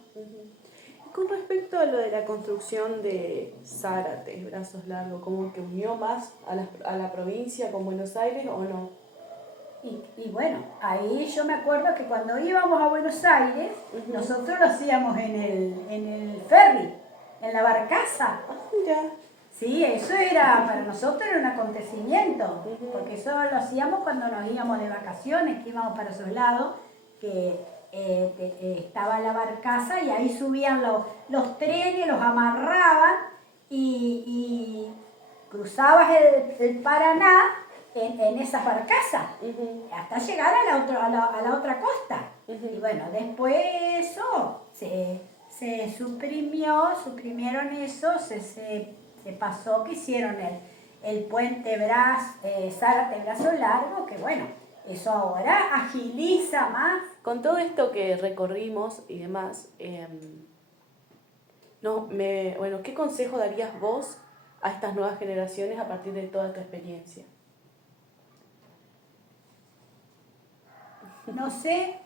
Con respecto a lo de la construcción de Zárate, Brazos Largos, ¿como que unió más a la provincia con Buenos Aires o no? Y bueno, ahí yo me acuerdo que cuando íbamos a Buenos Aires, nosotros lo hacíamos en el ferry, en la barcaza. Mira. Sí, eso era, para nosotros era un acontecimiento, porque eso lo hacíamos cuando nos íbamos de vacaciones, que íbamos para esos lados, que estaba la barcaza y ahí subían los trenes, los amarraban y cruzabas el Paraná en esas barcazas, hasta llegar a la otra costa. Y bueno, después eso se suprimieron eso, se pasó que hicieron el puente Zárate Brazo Largo, que bueno, eso ahora agiliza más. Con todo esto que recorrimos y demás, bueno, ¿qué consejo darías vos a estas nuevas generaciones a partir de toda tu experiencia? No sé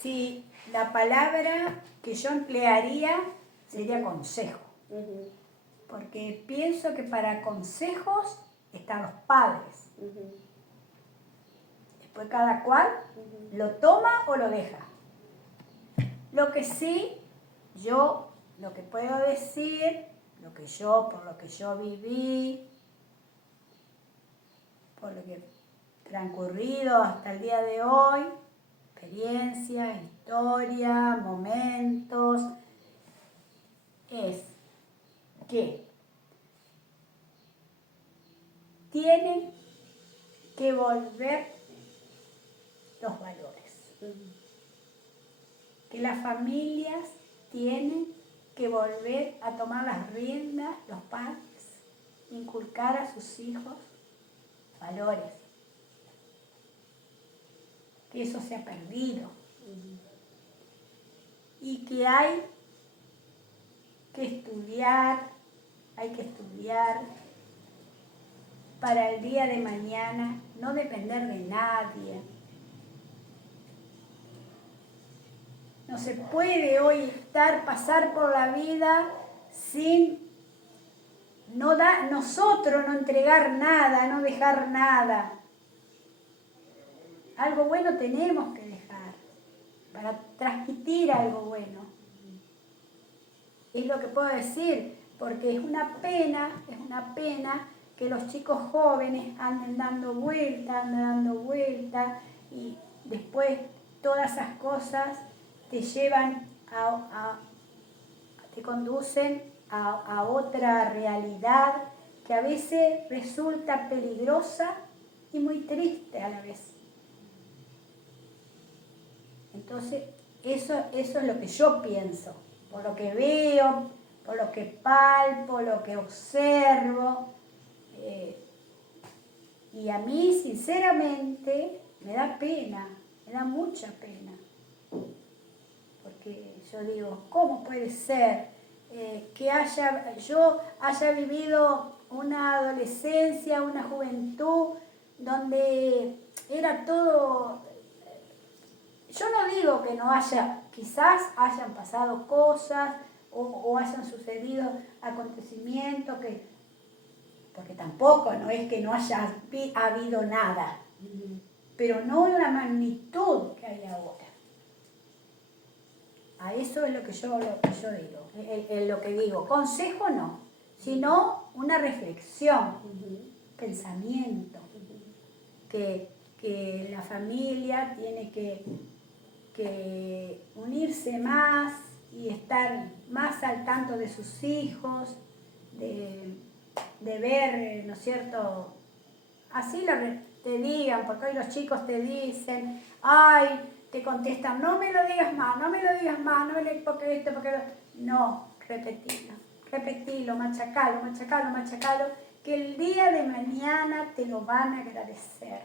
si la palabra que yo emplearía sería consejo. Porque pienso que para consejos están los padres. Después cada cual lo toma o lo deja. Lo que sí, lo que puedo decir, por lo que yo viví, por lo que transcurrido hasta el día de hoy, experiencias, historia, momentos, es que tienen que volver los valores. Que las familias tienen que volver a tomar las riendas, los padres, inculcar a sus hijos valores. Que eso se ha perdido. Y que hay que estudiar para el día de mañana no depender de nadie. No se puede hoy pasar por la vida sin nosotros no entregar nada, no dejar nada. Algo bueno tenemos que dejar para transmitir algo bueno. Es lo que puedo decir, porque es una pena que los chicos jóvenes anden dando vuelta y después todas esas cosas te llevan te conducen a otra realidad que a veces resulta peligrosa y muy triste a la vez. Entonces, eso es lo que yo pienso, por lo que veo, por lo que palpo, lo que observo. Y a mí, sinceramente, me da pena, me da mucha pena. Porque yo digo, ¿cómo puede ser que yo haya vivido una adolescencia, una juventud, donde era todo... Yo no digo que no quizás hayan pasado cosas o hayan sucedido acontecimientos porque tampoco no es que no haya habido nada, pero no en la magnitud que hay ahora. A eso es lo que yo digo, lo que digo. Consejo no, sino una reflexión, pensamiento, que la familia tiene que unirse más y estar más al tanto de sus hijos, de ver, ¿no es cierto? Así te digan, porque hoy los chicos te dicen, ay, te contestan, no me lo digas más, no me lo digas más, porque esto, porque lo... No, repetilo, machacalo, que el día de mañana te lo van a agradecer.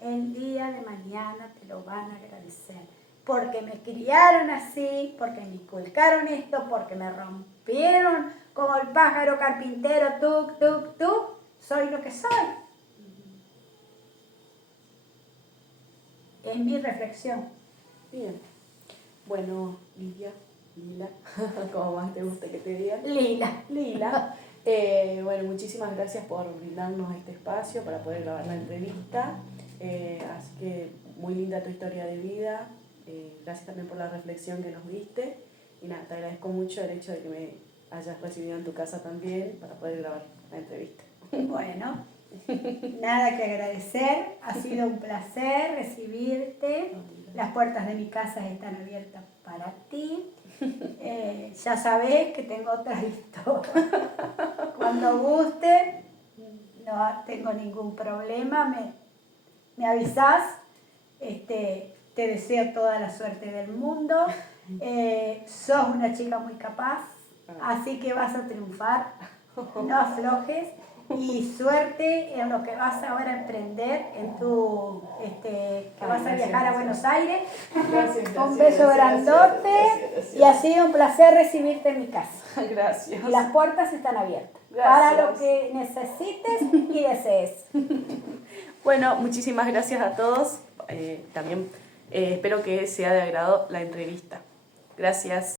El día de mañana te lo van a agradecer. Porque me criaron así, porque me inculcaron esto, porque me rompieron como el pájaro carpintero, tuc, soy lo que soy. Es mi reflexión. Bien. Bueno, Lilia, Lila, como más te gusta que te digan. Lila. Lila, bueno, muchísimas gracias por brindarnos este espacio para poder grabar la entrevista. Así que muy linda tu historia de vida. Gracias también por la reflexión que nos diste. Y nada, te agradezco mucho el hecho de que me hayas recibido en tu casa también para poder grabar la entrevista. Bueno, nada que agradecer, ha sido un placer recibirte. Las puertas de mi casa están abiertas para ti. Ya sabés que tengo otra historia. Cuando guste, no tengo ningún problema, me avisás. Te deseo toda la suerte del mundo. Sos una chica muy capaz, así que vas a triunfar. No aflojes. Y suerte en lo que vas ahora a emprender, en tu, que vas a viajar a Buenos Aires. Un beso grandote y ha sido un placer recibirte en mi casa. Gracias. Y las puertas están abiertas Gracias. para lo que necesites y desees. Bueno, muchísimas gracias a todos. También espero que sea de agrado la entrevista. Gracias.